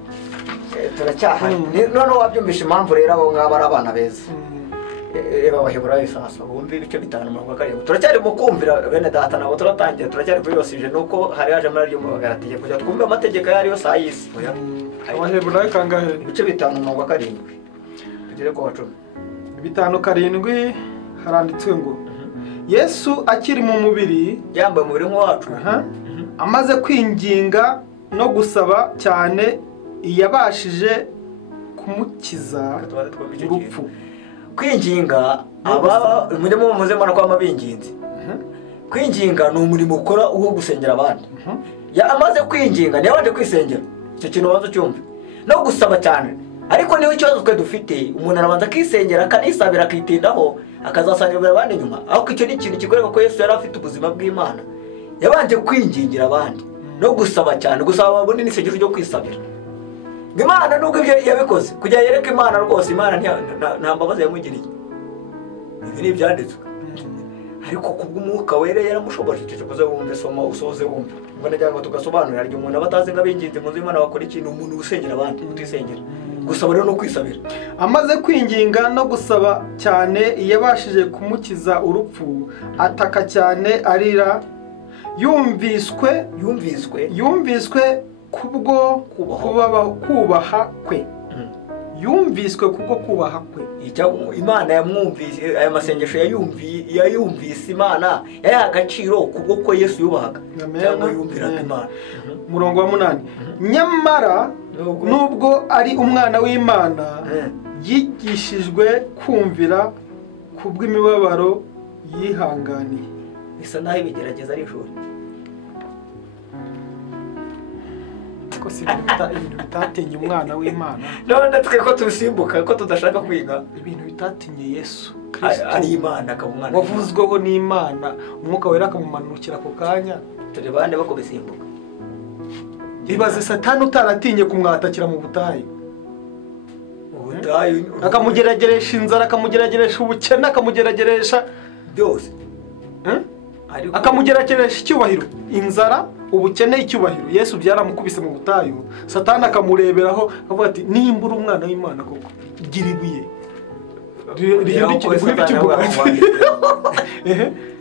turacyaha none wabyumvisha impamvu rero abo ngaba ari abana beza. Eba bahebura isasa bumva ibice bitanu mu Karindwi turacyari mu kumvira bene data nabo turatangiye turacyari kuri yosije nuko hari yaje muri ryo mu Bagalatiye kujya twumva amategeko yari yose ayisi oya abahebura kangahe ibice bitanu mu Karindwi tugere ko wacumi 5:7 haranditswe ngo Yesu akiri mu mubiri yambaye umubiri nk'uwacu amaze kwinginga no gusaba cyane yabashije kumukiza urupfu. Kwinginga aba umurimo muze mara kwa mabinginzi. Kwinginga ni umurimo ukora uwo gusengera abandi. Ya amaze kwinginga niyo waje kwisengera. Icyo kintu wazo cyumve. No gusaba cyane. Ariko niwe ikibazo twe dufite umuntu arabanza kisengera akanisabira akitindaho akazasangira abandi nyuma. Aho icyo ni ikintu kigoreka ko Yesu yari afite ubuzima bw'Imana. Yabanje kwingingira abandi no gusaba cyane gusaba babone n'isengero ryo kwisabira. Imana nubwo ibyo yabikoze kujya yereka Imana rwose Imana nta mbabazi yamugiriye. Ibi ni byanditswe. Ariko kubw'umwuka wera yaramushoboje cyo kuza wumve soma usoze wumve. Ngo najya ngo tugasobanurira ryo umuntu abatazi ngabinginze muzi Imana bakora ikintu umuntu usengera abandi utisengera. Gusaba rero no kwisabira. Amaze kwinginga no gusaba cyane yabashije kumukiza urupfu ataka cyane arira yumviswe kubwo kubaha kwe. Yumviswe kubwo kubaha kwe. Imana yamwumvise aya masengesho yayumvise Imana yaha agaciro kubwo ko Yesu yubahaga cyangwa yumviraga Imana. Murongo wa 8 nyamara nubwo ari umwana w'Imana yigishijwe kumvira kubw'imibabaro yihanganiye. Bisa naho ibigerageza ari ishuri. Ko si ibintu bitatenye umwana w'Imana. None twe ko tusimbuka ko tudashaka kwiga ibintu bitatenye Yesu Kristo ari Imana akabumwana wavuzweho n'Imana umwuka wera akamumanukira ko kanya turi bande bako bisimbuka. Ibaze Satani utaratinye kumwatakira mu butayu akamugerageresha inzara akamugerageresha ubukene akamugerageresha byose akamugerageresha icyubahiro inzara ubukene icyubahiro. Yesu byaramukubise mu butayu Satani akamureberaho avuga ati nimbura umwana w'Imana koko gira ibuye rihindukire kuri ikibuga.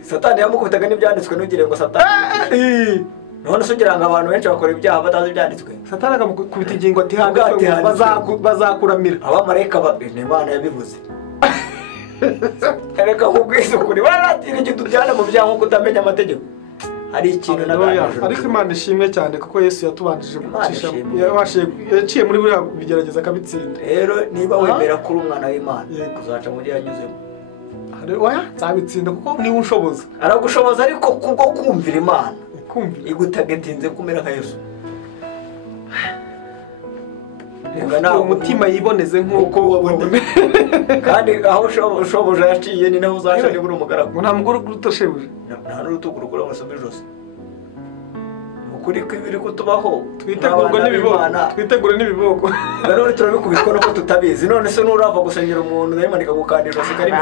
Satani yamukubitaga n'ibyanditswe ntugire ngo Satani none sugira ngo abantu benshi bakora ibyaha batazi ibyanditswe. Satani akamukubita ingingo ati handitswe bazakuramira. Abamarayika n'Imana yabivuze. Ereka kubwiza ukuri baratira igihe tubyana mu byaha nko kutamenya amategeko. Hari ikintu nabayaje ariko Imana ishimwe cyane kuko Yesu yatubanjije gucisha yaciye muri buriya bigerageza akabitsinda. Rero niba wemera kuri umwana w'Imana uzaca muri yanyuzemo. Oya nzabitsinda kuko niwe ushoboza. Aragushoboza ariko kubwo kumvira Imana kumvira igutagetinze kumera nka Yesu. Umutima yiboneze nk'uko wabone kandi aho ushoboje yaciye ni naho uzaca niba uri umugaragu. Nta mugore utoshebuje nta n'urutugu rukura basoma ijosi. ukuri kw'ibiri kutubaho twitegure n'ibiboko none turabikubitwa nuko tutabizi none se nurava gusengera umuntu nayimanika gukandira sikari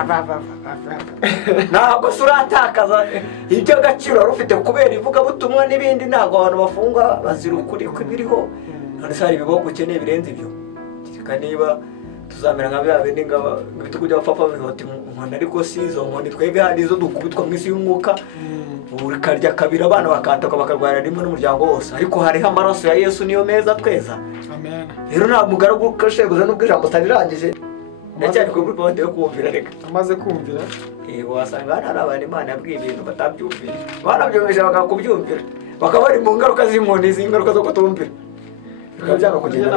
ntabwo suratakaza ibyo gaciro rufite kubera ivuga butumwa n'ibindi ntabwo abantu bafunga bazira ukuri kw'ibiriho none se hari ibiboko ukeneye birenze ibyo niba tuzamera nka bya bindi ibitugu by'abapapa bihota inkoni ariko si izo nkoni twebwe hari izo dukubitwa mu isi y'umwuka buri karya kabiri abana bakataka bakarwara rimwe n'umuryango wose ariko hariho amaraso ya Yesu niyo meza tweza amen rero nta mugaragu kasheguza nubwo ijambo tarirangije ndacyari ku groupe bande yo kumvira reka amaze kumvira wasanga hari abantu Imana yabwiye ibintu batabyumvira banabyumvise bakakubyumvira bakaba bari mu ngaruka z'inkoni z'ingaruka zo kutumvira byanga kugenda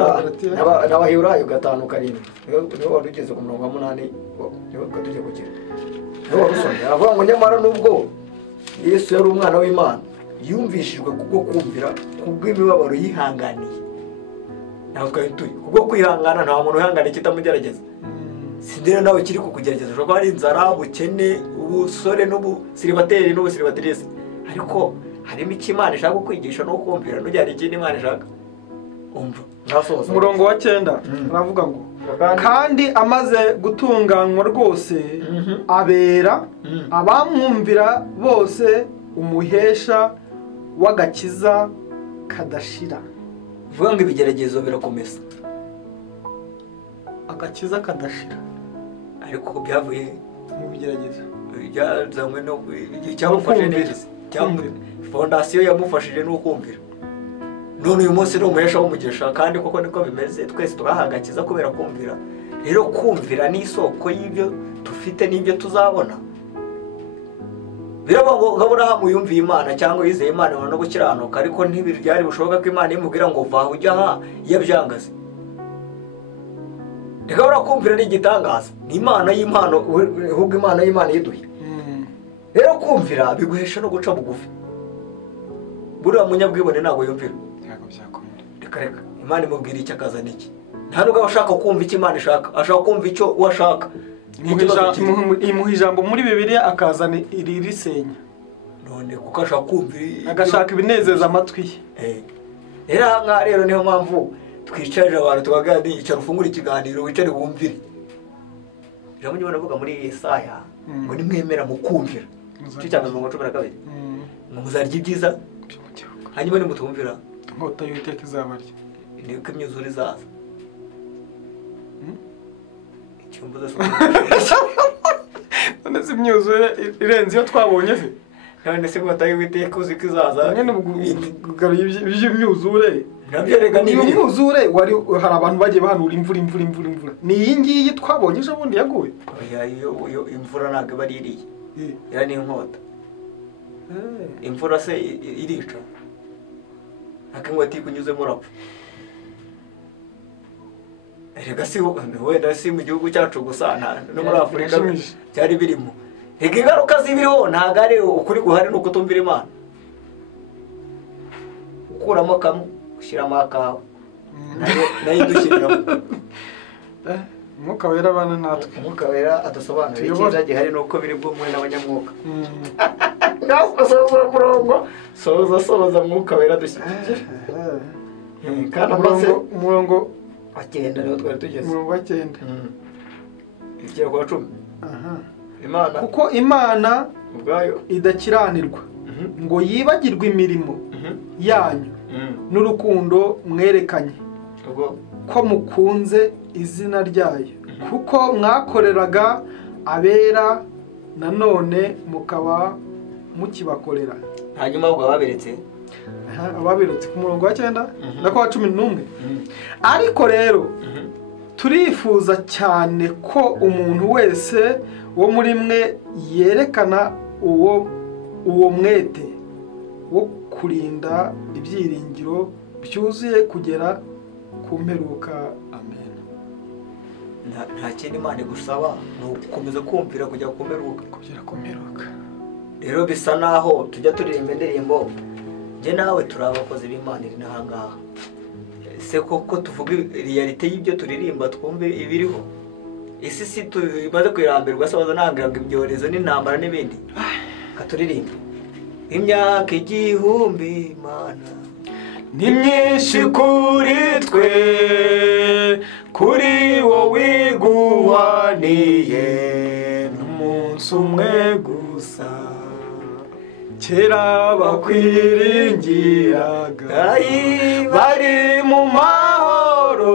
n'abahirayo 5-7 niho warugeze ku 8 niho tujye kugira niho warusomye avuga ngo nyamara nubwo Yesu yari umwana w'Imana yumvishijwe kubwo kumvira kubw'imibabaro yihanganiye naho twari kubwo kwihangana nta muntu uhangana kitamugerageza sindira nawe kiri kukugerageza ushobora ari inzara ubukene ubusore n'ubusiribateri n'ubusiribatrice ariko harimo ikimana ishaka kukwigisha no kumvira n'ujyana ikindi Imana ishaka umva umurongo wa 9 aravuga ngo kandi amaze gutunganywa rwose abera abamwumvira bose umuhesha w'agakiza kadashira vuga ngo ibigeragezo birakomeza agakiza kadashira ariko byavuye mu bigeragezo byazanywe no cyamufashe neza cyamuri fondasiyo yamufashije no kumvira none uyu munsi n'umuhesha w'umugisha kandi koko niko bimeze twese turahagakiza kubera kumvira rero kumvira ni isoko y'ibyo dufite n'ibyo tuzabona biravuga ngo Aburahamu yumviye Imana cyangwa yizeye Imana no gukiranuka ariko ntibiryari bushoboka ko Imana imubwira ngo va ujya aha yabyangaze reka urakumvira ni igitangaza ni Imana y'Imana ahubwo Imana y'Imana yiduye rero kumvira biguhesha no guca bugufi buriya munyabwibone ntabwo yumvira reka Imana imubwira icyo akazana iki nta nubwo abashaka kumva icyo Imana ishaka ashaka kumva icyo washaka imuha ijambo muri Bibiliya akazana iri risenya none kuko ashaka kumvira agashaka ibinezeza amatwi ye rero niyo mpamvu twicarira abantu tubaganira icara ufungura ikiganiro wicare wumvire ijambo nyine banavuga muri Yesaya ngo nimwemera mu kumvira cyo cyane 12 ngo muzarya ibyiza hanyuma nimutumvira inkota y'Uwiteka izabarya niko imyuzure izaza icyumbuza none se imyuzure irenze iyo twabonye se none se inkota y'Uwiteka uzi ko izaza nyine ugaruye iby'imyuzure nabyo rega ni imyuzure wari hari abantu bagiye bahanura imvura ni iyi ngiyi twabonye ejo bundi yaguye iyo imvura ntabwo bari iriye ira ni inkota imvura se irica akangwa kunyuze murapfa rega si wenda si mu gihugu cyacu gusa no muri Afurika cyari birimo rega ingaruka zibiriho ntabwo ari ukuri guhari no kutumvira Imana ukuramo kamwe ushyiramo akawe nayo dushyiramo umwuka wera abana natwe umwuka wera adasobanura icyiza gihari nuko biri bw'umwe n'abanyamwuka ngasoza umurongo soza mwuka wera dushyigikira kandi umurongo wa 9 rero twari tugeze umurongo wa 9 igiye kwa 10 Imana kuko Imana ubwayo idakiranirwa ngo yibagirwe imirimo yanyu n'urukundo mwerekanye ko mukunze izina ryayo kuko mwakoreraga abera nanone mukaba mukibakorera hanyuma ubwo baberetse ku murongo wa 9 na kwa 11 ariko rero turifuza cyane ko umuntu wese wo muri mwe yerekana uwo mwete wo kurinda ibyiringiro byuzuye kugera ku mperuka amen nta kindi Imana igusaba ni ugukomeza kumvira kujya ku mperuka rero bisa naho tujya turirimba indirimbo njye nawe turi abakozi b'Imana iri n'ahangaha se koko tuvuga realite y'ibyo turirimba twumve ibiriho isi si tumaze kwirambirwa sabaza nangiraga ibyorezo n'intambara n'ibindi katuririmba imyaka igihumbi Imana ni myinshi kuri twe, kuri wowe iguhwaniye n'umunsi umwe gusa. Kera bakwiringiraga bari mu mahoro,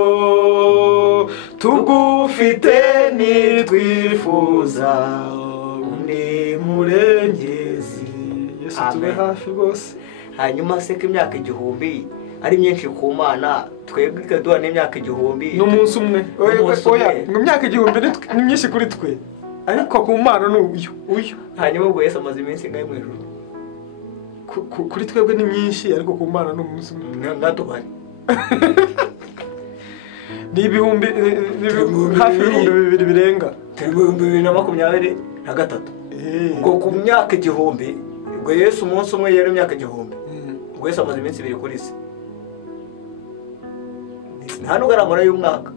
tugufite nitwifuza undi murengezi. Yesu tube hafi rwose. Hanyuma se ko imyaka 1000 ari myinshi ku Mana, twebwe ikaduha n'imyaka 1000 n'umunsi umwe. Oya, ngo imyaka 1000 ni myinshi kuri twe, ariko ku Mana ni uyu. Hanyuma ubwo Yesu amaze iminsi ngahe mu ijuru? Kuri twebwe ni myinshi, ariko ku Mana ni umunsi umwe. Ngatubari ni ibihumbi hafi 2000 birenga. 2023. Ngo ku myaka 1000, ubwo Yesu umunsi umwe yari imyaka 1000. Ubwo Yesu amaze iminsi 2 kuri se. Nta nugaramura y'umwaka.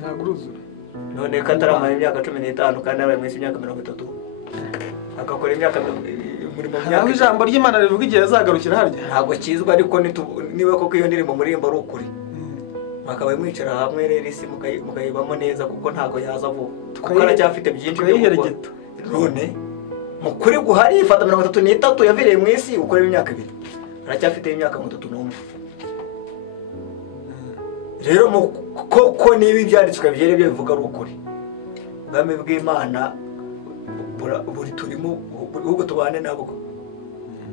Ntabwo uruzura. None kataramara imyaka 15 kandi abaye mwese imyaka 30. Akakora imyaka muri mu myaka. Aho ijambo ry'Imana rivuga igihe azagarukira harya. Ntabwo kizwa, ariko niba koko iyo ndirimbo murimbo ari ukuri. Makaba mwicara hamwe rero isi mukayibamo neza, kuko ntago yaza vuba. Kuko aracyafite byinshi byo gukora. None mukuri guhari ifata 33 yavireye mu isi ukora imyaka 2. Aracyafite imyaka 31. Rero koko niba ibyanditswe byere byo bivuga ari ukuri. Ubwami bw'Imana buri turimo, ubwo tubane nabo.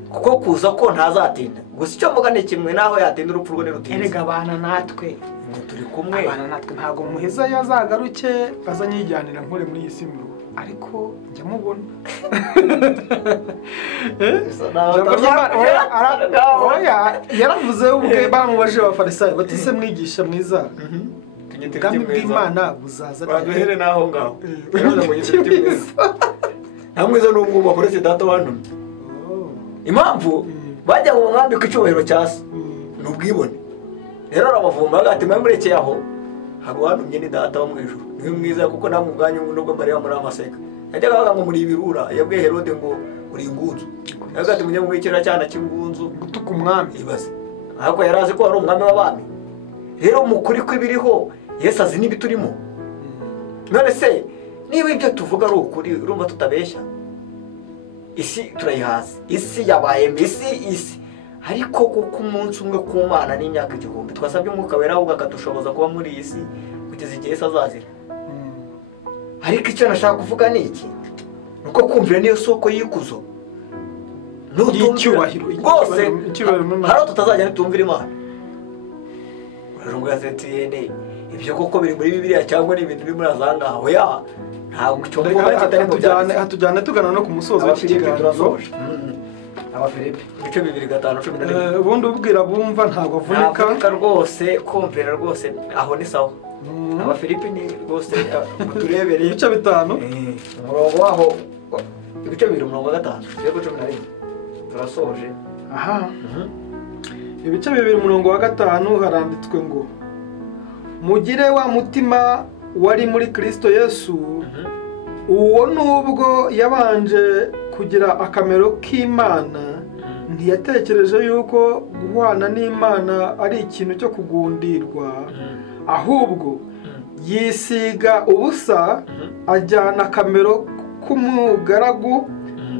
Kuko kuza ko ntazatinda. Gusa icyo mvuga ni kimwe, naho yatinda urupfu rwo nirutinze. Erega abana natwe turi kumwe. Abana natwe ntago muheza yazagaruke azanyijyanira nkore muri iyi si muru, ariko njya mubona. Yaravuze ubwe bamubaje abafarisayo bati se mwigisha mwiza, ubwami bw'Imana buzaza baduhere naho ngaho. Yaravuze ngo yitete mwiza. Namwiza n'ubwo bakoretse data wantumye. Impamvu bajya mu mwambi ku cyubahiro cyase n'ubwibone. Rero arabavumba agati mwemurekeye aho, hari wantumye ni data wo mu ijuru. Niwe mwiza kuko namwe ubwanyu nubwo Mariya muri amaseka. Yajyaga bavuga ngo muri ibirura, yabwiye Herode ngo uri ingunzu. Agati munyamwikira cyana cy'ingunzu gutuka umwami ibaze. Ahako yarazi ko ari umwami w'abami. Rero mukuri kwibiriho Yesu azi nibiturimo. None se niba ibyo tuvuga ari ukuri, urumva tutabeshya. Isi turayihaza, isi yabaye isi, ariko kuko umunsi umwe ku Mana n'imyaka 1000 twasabye umwuka wera ahubwo akadushoboza kuba muri isi kugeza igihe Yesu azazira. Ariko icyo nashaka kuvuga ni iki, nuko kumvira niyo soko y'ikuzo n'icyubahiro rwose. Haro tutazajya nitumvira Imana. Urarungu yazetiyene ibyo koko biri muri Bibiliya cyangwa ni ibintu biri muri azanga. Oya, ntabwo cyo mvuga kitari mu byane. Hatujyana tugana no ku musozo w'ikiganiro. Abafilipi ibice 2:5-11. Ubundi ubwira bumva ntabwo avunika rwose, kumvira rwose aho ni sawa. Abafilipi ni rwose muturebereye ibice 5 umurongo waho ibice 2:5 yego 11 turasoje. Aha, ibice 2:5 haranditswe ngo mugire wa mutima wari muri Kristo Yesu, uwo nubwo yabanje kugira akamero k'Imana ntiyatekereje yuko guhwana n'Imana ari ikintu cyo kugundirwa, ahubwo yisiga ubusa ajyana akamero k'umugaragu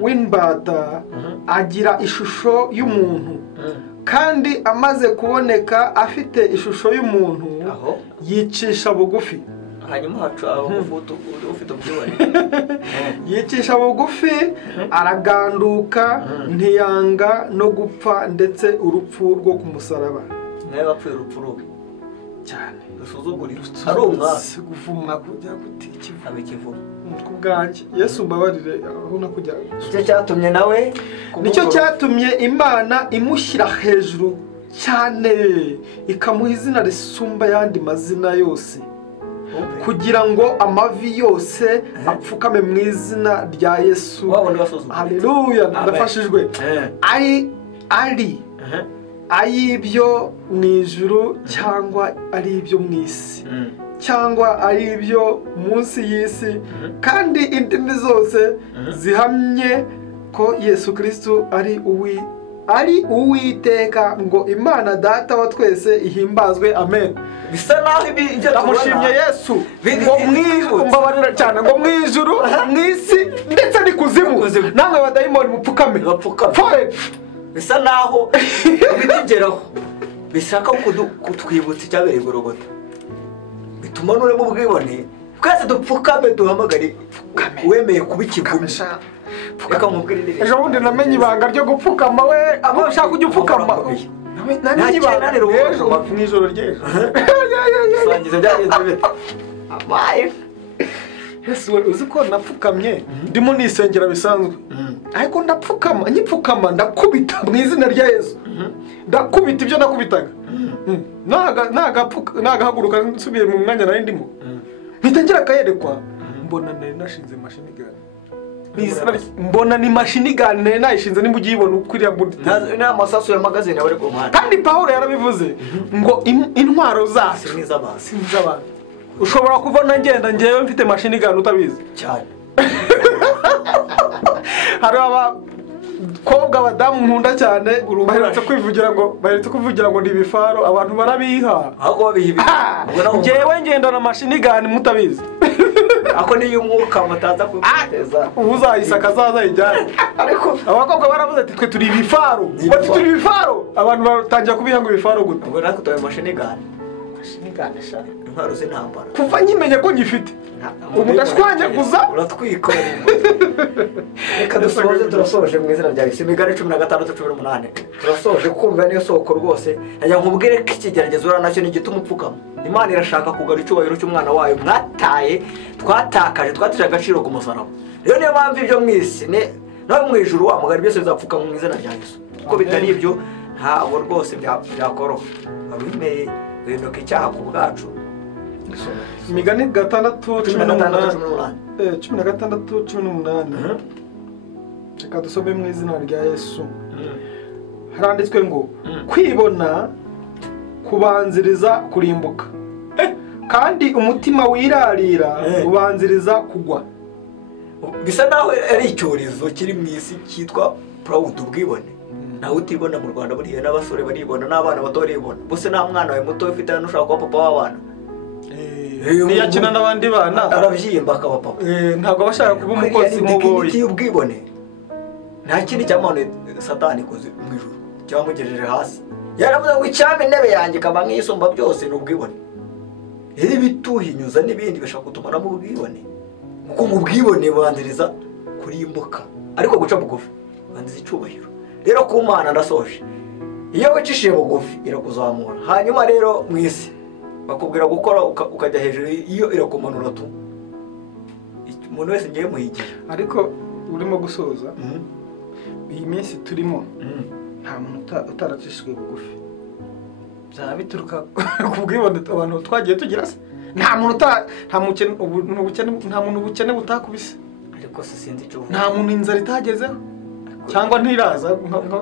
w'imbata, agira ishusho y'umuntu, kandi amaze kuboneka afite ishusho y'umuntu yicisha bugufi. Hanyuma hacu aho ufite ubwibone yicisha bugufi, araganduka, ntiyanga no gupfa, ndetse urupfu rwo ku musaraba. nawe bapfuye urupfu rubi cyane rusuzugurira ari umwasi guvumwa kujya gutikiva abikivuga kubwanjye. Yesu mbabarire aho nakujya. Icyo cyatumye nawe nicyo cyatumye Imana imushyira hejuru cyane, ikamuha izina risumba yandi mazina yose, kugira ngo amavi yose apfukame mu izina rya Yesu. Haleluya, ndafashijwe. Ari ayibyo mu ijuru cyangwa ari ibyo mu isi cyangwa ari ibyo munsi y'isi, kandi indimi zose zihamye ko Yesu Kristo ari ari uwiteka, ngo Imana data wa twese ihimbazwe, amen. bisa naho ibyo ndamushimye Yesu, ngo mbabarira cyane, ngo mu ijuru, mu isi ndetse n'ikuzimu, namwe badayimoni mupfukame. bisa naho ibitugeraho bishaka kutwibutsa icyabereye i Gologota, bitumanure mu bwibone, twese dupfukame, duhamagare uwemeye kuba ikivume. Reka nkubwire neza, ejo bundi namenye ibanga ryo gupfukama. We abo ushaka kujya upfukama, namenye ibanga rero mu ijoro ry'ejo. sangiza byagenze bite amaye. Yesu we, uzi ko napfukamye ndimo nisengera bisanzwe, ariko ndapfukama, nyipfukama ndakubita mu izina rya Yesu, ndakubita ibyo nakubitaga, nagahaguruka nsubiye mu mwanya nari ndimo, mpita ngira akayerekwa, mbona nari nashinze mashini gani, mbona ni mashini gani nari nayishinze, nimba ugiyibona ukwiriya mbuni nta masasu ya magazine bari ku muhanda. kandi Pawulo yarabivuze ngo intwaro zacu si n'iz'abantu, si n'iz'abantu. Ushobora kubona ngenda ngewe mfite mashini gani utabizi cyane. hari abakobwa abadamu nkunda cyane baherutse kwivugira ngo ni ibifaro, abantu barabiha ahubwo babiha ngewe ngendana mashini gani mutabizi. ako niyo umwuka mutaza kuguteza, uzayisaka azayijyana. ariko abakobwa baravuze ati twe turi ibifaro, bati turi ibifaro, abantu batangira kubiha ngo ibifaro gute. ubwo natwe tubaye mashini gani sha intwaro z'intambara, kuva nyimenye ko ngifite ubu ndashwanyaguza uratwikorera. Reka dusoze, turasoje mu izina rya Yesu. Imigani 16:18 turasoje, kumva niyo soko rwose. Najya nkubwire ko ikigeragezo ura nacyo ni gituma upfukama. Imana irashaka kugarura icyubahiro cy'umwana wayo mwataye, twatije agaciro ku musaraba. Rero niyo mpamvu ibyo mwisi nawe mu ijuru wamugara byose bizapfuka mu izina rya Yesu, kuko bitari ibyo ntabwo rwose byakoroha. Abimeye guhinduka icyaha ku bwacu. Imigani 16:18 reka dusome mu izina rya Yesu. Haranditswe ngo kwibona kubanziriza kurimbuka, kandi umutima wirarira ubanziriza kugwa. Bisa naho ari icyorezo kiri mu isi cyitwa proud, ubwibone. Nawe utibona mu Rwanda buriya n'abasore baribona, n'abana bato baribona. Bose nta mwana wawe muto ufite hano ushaka kuba papa w'abana, niyakina n'abandi bana arabyimba akaba papa. ntabwo abashaka kuba umukozi muboyi. Iki ubwibone nta kindi cyamane Satani koze mu ijuru cyamugejeje hasi. Yaravuze ngo icyama intebe yanjye kaba nk'isumba byose n'ubwibone. Iri bituhinyuza n'ibindi bishaka kutumana mu bwibone, kuko mu bwibone banziriza kurimbuka, ariko guca bugufi banziza icubahiro. Rero ku Mana ndasoje, iyo wicishije bugufi irakuzamura, hanyuma rero mu isi bakubwira gukora ukajya hejuru, iyo irakumanura tu umuntu wese ngiye muhigira. Ariko urimo gusoza iyi minsi turimo, nta muntu utaracishijwe bugufi. Byaba bituruka ku bwibone abantu twagiye tugira se. Nta muntu ubukene butakubise, ariko se sinzi icyo nta muntu inzara itagezeho cyangwa ntiraza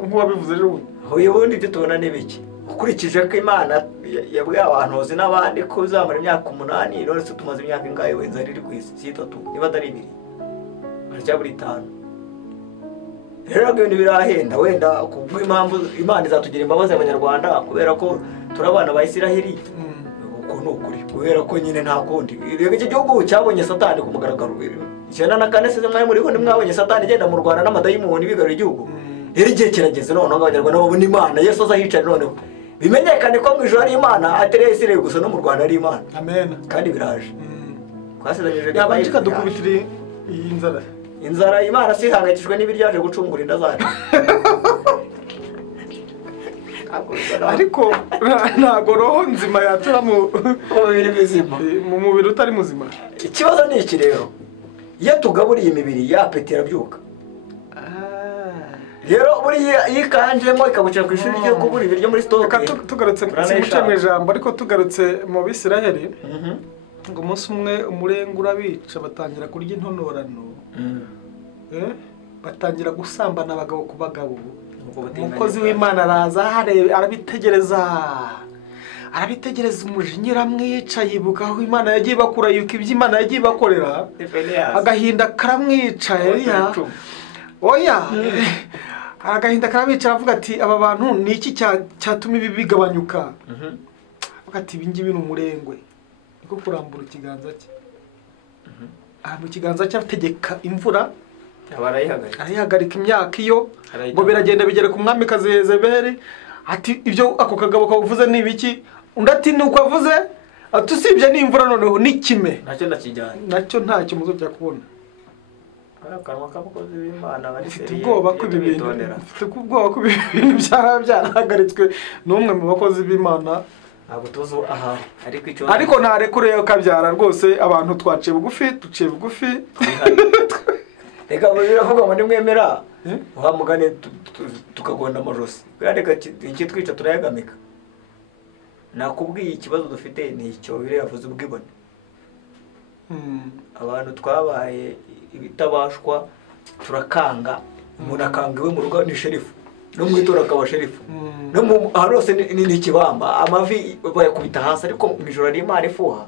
nk'uwabivuze ejo bundi. ubundi ibyo tubona ni biki, ukurikije ko Imana yabwiye abahanuzi n'abandi ko uzamara imyaka 8, none se tumaze imyaka ingahe we inzara iri ku isi? Si 3 niba atari 2, aracyabura 5. Rero ibintu birahenda, wenda kubwo impamvu Imana izatugira imbabazi abanyarwanda, kubera ko turabana ba Isiraheli. Uko nukuri, kubera ko nyine nta kundi. Iki gihugu cyabonye Satani ku mugaragaro. 94 seze mwaye muriho nimwabonye Satani genda mu Rwanda n'amadayimoni bigarura igihugu. Rero igihe kirageze none abanyarwanda babona Imana, Yesu azahicara none bimenyekane ko mu ijuru ari Imana, atari Isiraheli gusa, no mu Rwanda ari Imana. Amen. Kandi biraje. Kwasezeranyije yabanje kadukubitire iyi inzara Imana sihangayikishwe n'ibiryaje gucungura inda zacu. ariko ntago roho nzima yatura mu mubiri bizima, mu mubiri utari muzima. Ikibazo ni iki rero, iyo tugaburiye imibiri ya peti irabyuka. Rero buriya yikanjemo ikabucira ku ishuri ryo kubura ibiryo muri stoke. Tugarutse mu ijambo, ariko tugarutse mu Bisiraheli, ngo umunsi umwe umurenga urabica, batangira kurya intonorano, batangira gusambana abagabo ku bagabo. Umukozi w'Imana araza arabitegereza umujinya uramwica, yibuka aho Imana yagiye bakura, yuko ibyo Imana yagiye bakorera, agahinda karamwica. Oya agahinda karabicara avuga ati aba bantu ni iki cyatuma ibi bigabanyuka. Avuga ati ibi ngibi ni umurengwe, niko kurambura ikiganza cye. Mu kiganza cye ategeka imvura, arayihagarika imyaka iyo ngo biragenda bigere ku mwamikazi Yezebeli. Ati ibyo ako kagabo kavuze ni ibiki? Undi ati ni uko avuze, ati usibye n'imvura noneho n'ikime nacyo ndakijyanye, nacyo ntacyo muzojya kubona. Akanwa k'abakozi b'Imana bari Mfite ubwoba ko ibi bintu byarahagaritswe n'umwe mu bakozi b'Imana. Ntabwo tuzi aha ariko ntarekure kabyara rwose, abantu twaciye bugufi reka biravuga ngo nimwemera uhamugane tukagonda amajosi, reka iki twica turayagamika. Nakubwiye ikibazo dufite ni icyo bire yavuze ubwibone. Abantu twabaye ibitabashwa turakanga, umuntu akangiwe mu rugo ni sherifu, no mu itora akaba sherifu, no mu harose ni ikibamba, amavi bayakubita hasi, ariko mu ijoro ari Imana ifuha.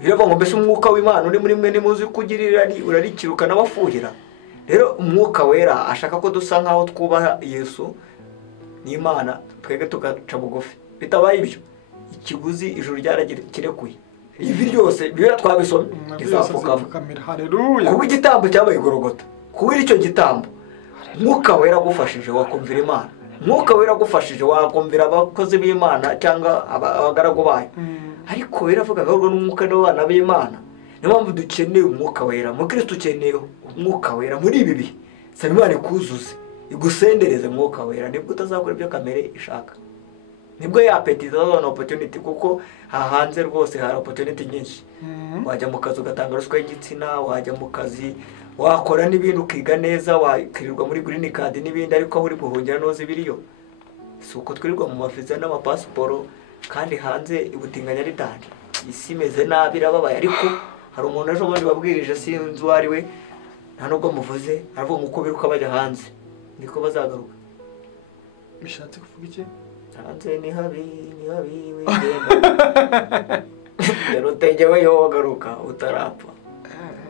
Biravuga ngo mbese umwuka w'Imana uri muri mwe nimuzi kugirira urarikiruka n'abafuhira. Rero umwuka wera ashaka ko dusa nkaho twubaha Yesu n'Imana, twege tugaca bugufi. Bitabaye ibyo ikiguzi ijuru ryaragirekuye. Ivi ryose bira twabisomye izapfukama. Haleluya. Kuba igitambo cyabaye Golgotha, kuba icyo gitambo mwuka wera gufashije wakumvira Imana, mwuka wera gufashije wakumvira abakozi b'Imana cyangwa abagaragu bayo. Ariko biravuga ngo n'umwuka n'abana b'Imana. Niyo mpamvu dukeneye umwuka wera, mu Kristo ukeneye umwuka wera muri ibi bihe. Saba Imana ikuzuze, igusendereze umwuka wera, nibwo utazakora ibyo kamere ishaka. Nibwo yapetiza zone opportunity, kuko hanze rwose hari opportunity nyinshi. Wajya mu kazi ugatanga ruswa y'igitsina, wajya mu kazi wakora n'ibintu ukiga neza, wakirirwa muri green card n'ibindi, ariko aho uri guhungira noze biriyo. Suko twirirwa mu mafiza n'amapasiporo, kandi hanze ubutinganya ari dani. Isi imeze nabi irababaye, ariko hari umuntu ejo bundi babwirije sinzi uwo ari we, nta nubwo muvuze, aravuga ngo uko biruka bajya hanze niko bazagaruka. Bishatse kuvuga iki? Hanze ni habi wigenda. Yarutegewe yo wagaruka utarapfa.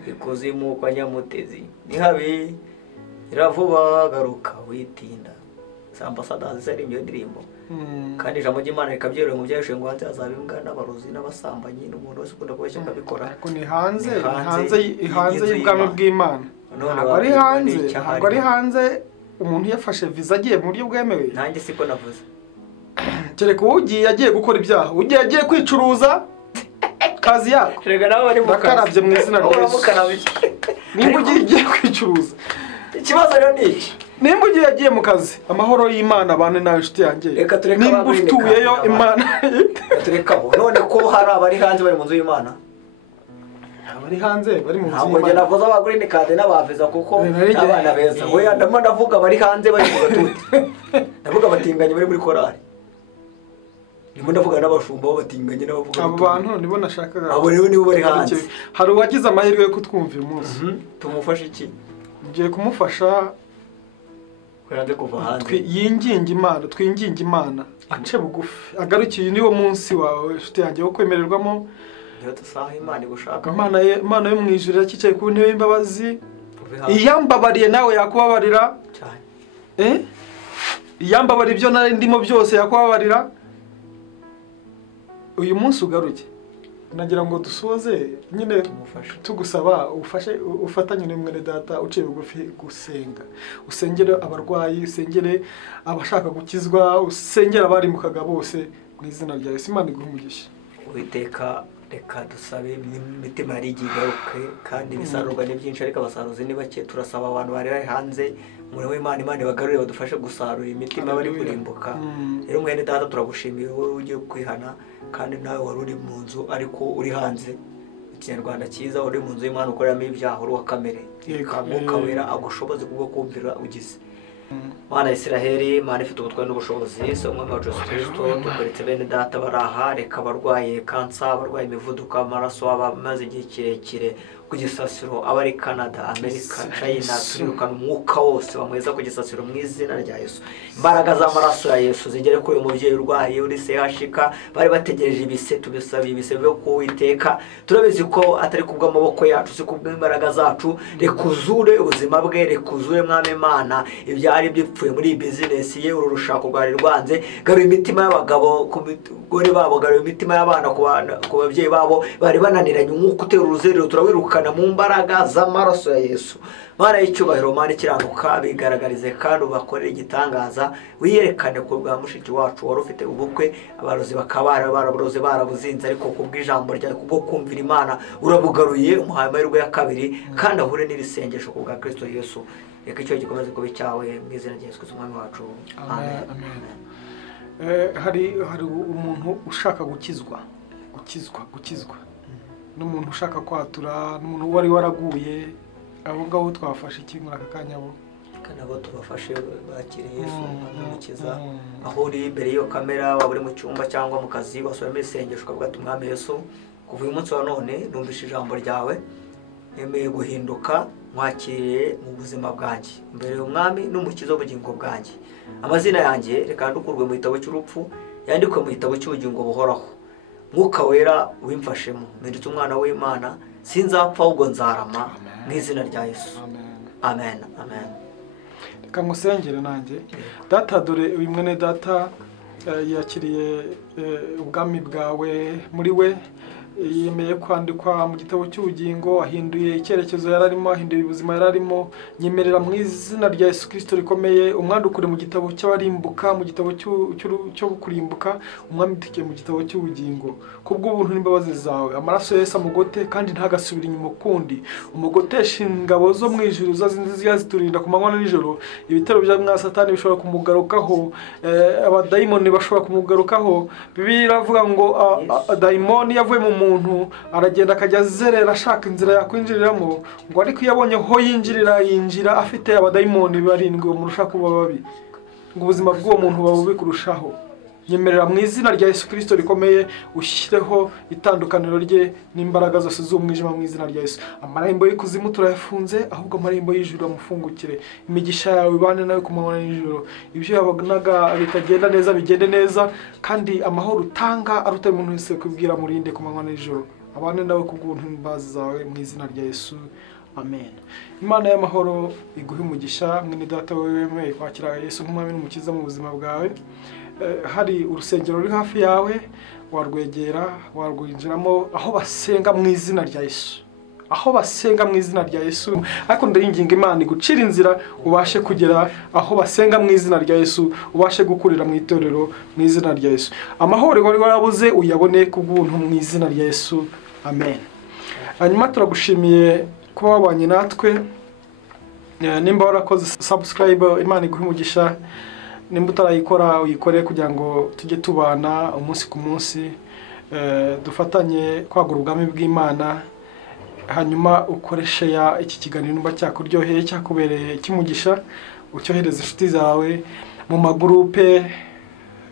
Ikuzimu kwa Nyamutezi ni habi, iravuba garuka witinda. Ambassadors zari imyo ndirimbo. Kandi ijambo ry'Imana rikabyerera mu byashe ngo hanze azabimbwa n'abarozi n'abasambanyi n'umuntu wese ukunda kubeshya akabikora. Ariko ni hanze y'ubwami bw'Imana. Ntabwo ari hanze umuntu yafashe visa agiye mu buryo bwemewe. Nanjye siko navuze. Kereka ugiye agiye gukora ibyaha, ugiye agiye kwicuruza kazi yako. Rega nawe bari mukarabye mu izina rya Yesu. Nimba ugiye kwicuruza, ikibazo rero ni iki? Nimba ugiye agiye mu kazi, amahoro y'Imana bane nawe inshuti yanjye. Nimba utuyeyo Imana. Tureka bo none ko hari abari hanze bari mu nzu y'Imana. Abari hanze bari mu nzu y'Imana. Ntabwo njye navuze abagore ni kade n'abaviza kuko abana beza. Oya ndamo ndavuga bari hanze bari mu gatuti. Ndavuga batinganye bari muri korali. Ndimo ndavuga n'abashumba batinganye n'abavuga. Abo bantu nibo nashakaga. Abo rero nibo bari hanze. Hari uwagize amahirwe yo kutwumva uyu munsi. Tumufashe iki? Ngiye kumufasha kwiranze kuva hanze. Twinginga Imana ace bugufi. Agarukiye niwo munsi wawe inshuti yanjye wo kwemererwamo. Iyo tusaha Imana igushaka. Imana yo mu ijuru yakicaye ku ntebe y'imbabazi. Iyambabariye nawe yakubabarira cyane. Iyambabariye ibyo nari ndimo byose yakubabarira. Uyu munsi ugaruke. Nagira ngo dusoze nyine tugusaba ufatanye n'umwe data uciye bugufi gusenga. Usengere abarwayi, usengere abashaka gukizwa, usengere abari mu kaga bose mu izina rya Yesu. Imana iguhumugisha. Uwiteka reka dusabe imitima yari igigaruke kandi bisarurwa ni byinshi ariko abasaruzi ni bake. Turasaba abantu bari hanze muri w'Imana, Imana bagarurire badufashe gusarura imitima bari kurimbuka. Rero mwene data turagushimiye wowe ugiye kwihana, kandi nawe wari uri mu nzu ariko uri hanze. Ikinyarwanda cyiza, uri mu nzu y'Imana ukoreramo ibyaha uri wa kamere. Mwuka wera agushoboze kubwo kumvira ugize. Mana Isiraheli, Mana ifite ubutware n'ubushobozi, so umwami wacu Yesu Kristo, tukuretse bene data baraha, reka abarwaye kansa, abarwaye imivuduko y'amaraso, abamaze igihe kirekire ku gisasiro aba ari Canada, Amerika, China, turirukana umwuka wose bamweza ku gisasiro mu izina rya Yesu. Imbaraga z'amaraso ya Yesu zigere kuri uyu mubyeyi urwaye uri sehashika, bari bategereje ibise, tubisabiye ibise byo kuwiteka. Turabizi ko atari kubw'amaboko yacu, si kubw'imbaraga zacu. Rekuzure ubuzima bwe, rekuzure mwami Imana ibyari byipfuye muri business ye, uru rushako rwari rwanze. Garura imitima y'abagabo ku gore babo, garura imitima y'abana ku babyeyi babo bari bananiranye. Umwuka utera uruzerero turawirukana mu mbaraga z'amaraso ya Yesu. Mana y'icyubahiro, Mana ikiranuka, bigaragarize kandi ubakorere igitangaza. Wiyerekane ku bwa mushiki wacu wari ufite ubukwe, abarozi bakaba baraburoze barabuzinze, ariko kubw'ijambo ryawe, kubwo kumvira Imana urabugaruye, umuhaye amahirwe ya kabiri kandi ahure n'irisengesho ku bwa Kristo Yesu. Reka icyo gikomeze kuba icyawe mu izina rya Yesu Kristo umwami wacu. Amen. Hari umuntu ushaka gukizwa n'umuntu ushaka kwatura, n'umuntu wari waraguye, abo ngabo twafashe iki muri aka kanya bo? Kandi abo tubafashe bakiriye Yesu n'umukiza. Aho uri imbere y'iyo kamera, waba uri mu cyumba cyangwa mu kazi, wasubiramo isengesho ukavuga ati mwami Yesu, kuva uyu munsi wa none numvise ijambo ryawe, nemeye guhinduka, mwakiriye mu buzima bwanjye, mbere y'umwami n'umukiza w'ubugingo bwanjye. Amazina yanjye reka yandukurwe mu gitabo cy'urupfu, yandikwe mu gitabo cy'ubugingo buhoraho. Mwuka wera wimfashemo, mpindutse umwana w'Imana, sinzapfa ahubwo nzarama mu izina rya Yesu. Amen. Amen. Reka musengere nanjye. Data, dore uyu mwene data yakiriye ubwami bwawe muri we, yemeye kwandikwa mu gitabo cy'ubugingo, ahinduye icyerekezo yararimo, ahinduye ubuzima yararimo. Nyemerera mu izina rya Yesu Kristo rikomeye, umwandukure mu gitabo cy'abarimbuka, mu gitabo cyo kurimbuka, umwandike mu gitabo cy'ubugingo. Kubw'ubuntu n'imbabazi zawe, amaraso ya Yesu amugote kandi ntagasubira inyuma ukundi. Umugotesha ingabo zo mu ijuru ziturinda ku manywa na nijoro. Ibitero bya mwa Satani bishobora kumugarukaho, abadayimoni bashobora kumugarukaho. Bibiliya iravuga ngo dayimoni yavuye mu muntu aragenda akajya azerera ashaka inzira yakwinjiriramo, ngo ariko iyo abonye ho yinjira afite abadayimoni barindwi bamurusha kuba babi, ngo ubuzima bw'uwo muntu buba bubi kurushaho. Nyemerera mu izina rya Yesu Kristo rikomeye, ushyireho itandukaniro rye n'imbaraga zose z'umwijima mu izina rya Yesu. Amarembo y'ikuzimu turayafunze, ahubwo amarembo y'ijuru amufungukire. Imigisha yawe ibane nawe ku manywa n'ijoro. Ibyo yabonaga bitagenda neza bigende neza, kandi amahoro utanga aruta umuntu wese kubwira murinde ku manywa n'ijoro. Abane nawe kubw'ubuntu n'imbabazi zawe mu izina rya Yesu. Amen. Imana y'amahoro iguhe umugisha, mwene data wemeye kwakira Yesu nk'umwami n'umukiza mu buzima bwawe. Hari urusengero ruri hafi yawe, warwegera, warwinjiramo, aho basenga mu izina rya Yesu. Aho basenga mu izina rya Yesu. Ariko ndinginga Imana igucira inzira ubashe kugera aho basenga mu izina rya Yesu, ubashe gukurira mu itorero mu izina rya Yesu. Amahoro wari warabuze uyabone kubw'ubuntu mu izina rya Yesu. Amen. Hanyuma turagushimiye kuba wabanye natwe. Nimba warakoze subscribe, Imana iguhe umugisha. Nimba utarayikora uyikore kugira ngo tujye tubana umunsi ku munsi, dufatanye kwagura ubwami bw'Imana. Hanyuma ukoreshe iki kiganiro nimba cyakuryoheye, cyakubereye kimugisha, ucyohereze inshuti zawe mu magurupe,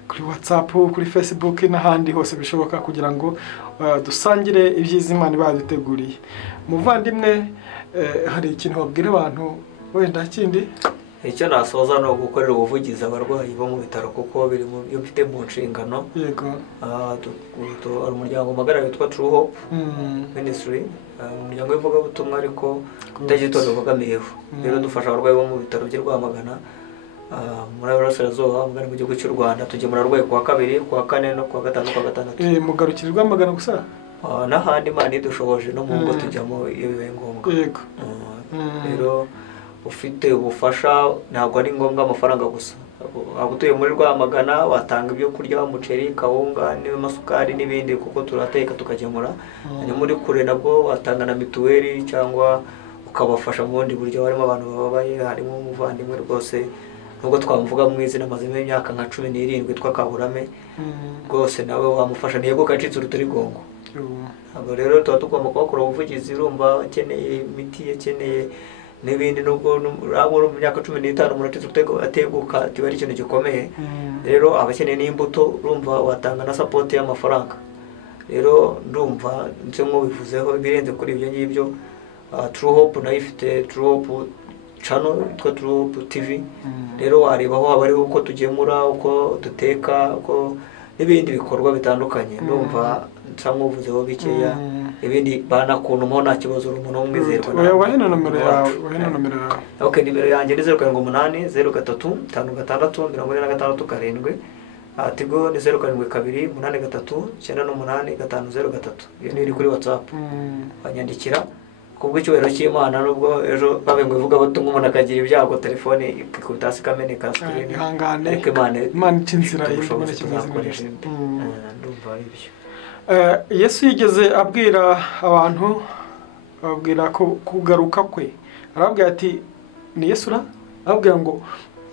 kuri WhatsApp, kuri Facebook n'ahandi hose bishoboka, kugira ngo dusangire ibyiza Imana baduteguriye. Muvandimwe, hari ikintu wabwira abantu wenda kindi? Icyo nasoza no gukorera ubuvugizi abarwayi bo mu bitaro, kuko biri mu byo mfite mu nshingano. Yego. Ari umuryango magara witwa True Hope Ministry, umuryango w'ivugabutumwa ariko utagitondo bugamiyeho. Rero dufasha abarwayi bo mu bitaro by'i Rwamagana, muri Burasirazuba, mu gihugu cy'u Rwanda. Tugemura abarwayi kuwa kabiri, kuwa kane no kuwa gatanu, kuwa gatandatu. Mugarukira Rwamagana gusa? N'ahandi Imana idushoboje no mu ngo tujyamo iyo bibaye ngombwa. Yego. Rero ufite ubufasha ntabwo ari ngombwa amafaranga gusa. Abutuye muri Rwamagana watanga ibyo kurya, umuceri, kawunga n'amasukari n'ibindi, kuko turateka tukagemura. Ni muri kure nabwo watanga na mituweli cyangwa ukabafasha mu bundi buryo. Harimo abantu bababaye, harimo umuvandimwe rwose nubwo twamuvuga mu izina, amazemo imyaka nka 17 twakaburame rwose, nawe wamufasha ntiyego kacitse uruturigongo. Abo rero tuba tugomba kubakora ubuvugizi, urumva akeneye imiti, akeneye n'ibindi. Nubwo mu myaka 15 umuntu ateguka tiba ari ikintu gikomeye. Rero abakeneye n'imbuto, urumva watanga na support y'amafaranga. Rero ndumva nce nk'ubivuzeho ibirenze kuri ibyo ngibyo, True Hope nayo ifite True Hope channel yitwa True Hope TV. Rero warebaho haba ari uko tugemura, uko duteka, uko n'ibindi bikorwa bitandukanye. Ndumva nsamuvuzeho bikeya, ibindi banakuntu mo nta kibazo umuntu umwizerwa na wahena nomero yawe. Okay, nimero yanjye ni 078 03 56 46 7. Tigo ni 072 83 98 iyo ni iri kuri WhatsApp. Banyandikira kubwo icyubahiro cy'Imana, nubwo ejo babengo ivuga batunga umuntu akagira ibyago telefone ikubitasi kameneka screen. Ihangane. Imana icinzira y'imana kizakoresha. Ndumva ibyo. Yesu yigeze abwira abantu, ababwira ko kugaruka kwe. Arabwira ati ni Yesu ra? Ababwira ngo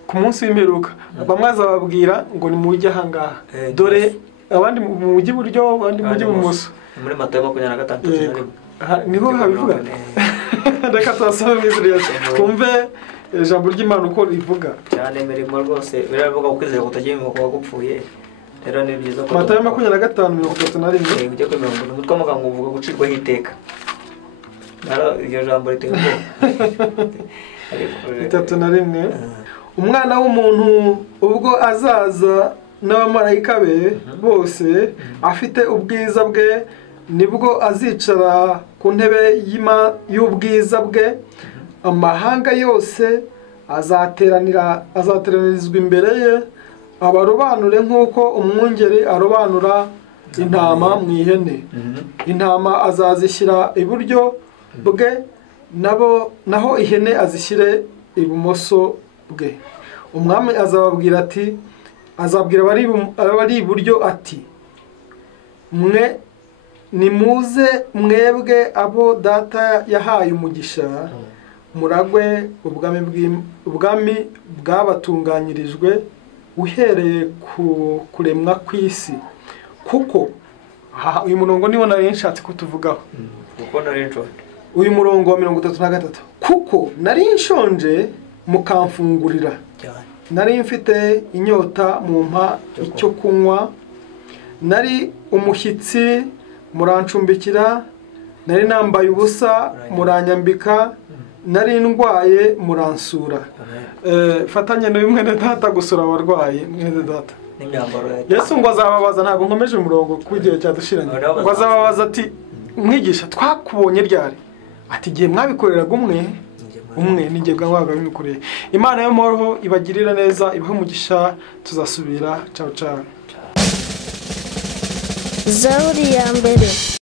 ku munsi w'imperuka bamwaza babwira ngo ni mujye hangaha. Dore abandi mu mujyi buryo, abandi mu mujyi bumoso. Muri Matayo 26. Niho habivuga. Reka twasome mwizuri Yesu. Kumve ijambo ry'Imana uko rivuga. Cyane mirimo rwose biravuga ukwizera kutagiye mu kuba gupfuye. Rero ni byiza ko Matayo 25:31 ujye kwemera ngo umutwe w'amagambo uvuga gucirwaho iteka. Naro iryo jambo ritengo. 31. Umwana w'umuntu ubwo azaza n'abamarayika be bose afite ubwiza bwe, nibwo azicara ku ntebe y'ubwiza bwe, amahanga yose azateranirizwa imbere ye, abarobanure nk'uko umwungeri arobanura intama mu ihene. Intama azazishyira iburyo bwe, naho ihene azishyire ibumoso bwe. Umwami azababwira ati, azabwira abari iburyo ati, mwe nimuze mwebwe abo data yahaye umugisha, muragwe ubwami bwabatunganyirijwe uhereye ku kuremwa kw'isi. Kuko uyu murongo niwo nari nshatse kutuvugaho. Kuko nari nshonje. Uyu murongo wa 33. Kuko nari nshonje mukamfungurira, nari mfite inyota mumpa icyo kunywa, nari umushyitsi murancumbikira, nari nambaye ubusa muranyambika, nari ndwaye muransura. Fatanye no mwene data gusura abarwayi mwene data. Yesu ngo azababaza, ntabwo nkomeje umurongo kugiye cyadushiranye. Ngo azababaza ati, mwigisha twakubonye ryari? Ati giye mwabikoreraga umwe ninjye bwabaga bimukoreye. Imana y'amahoro ibagirira neza, ibahe umugisha, tuzasubira. Ciao ciao. Zaburi ya mbere.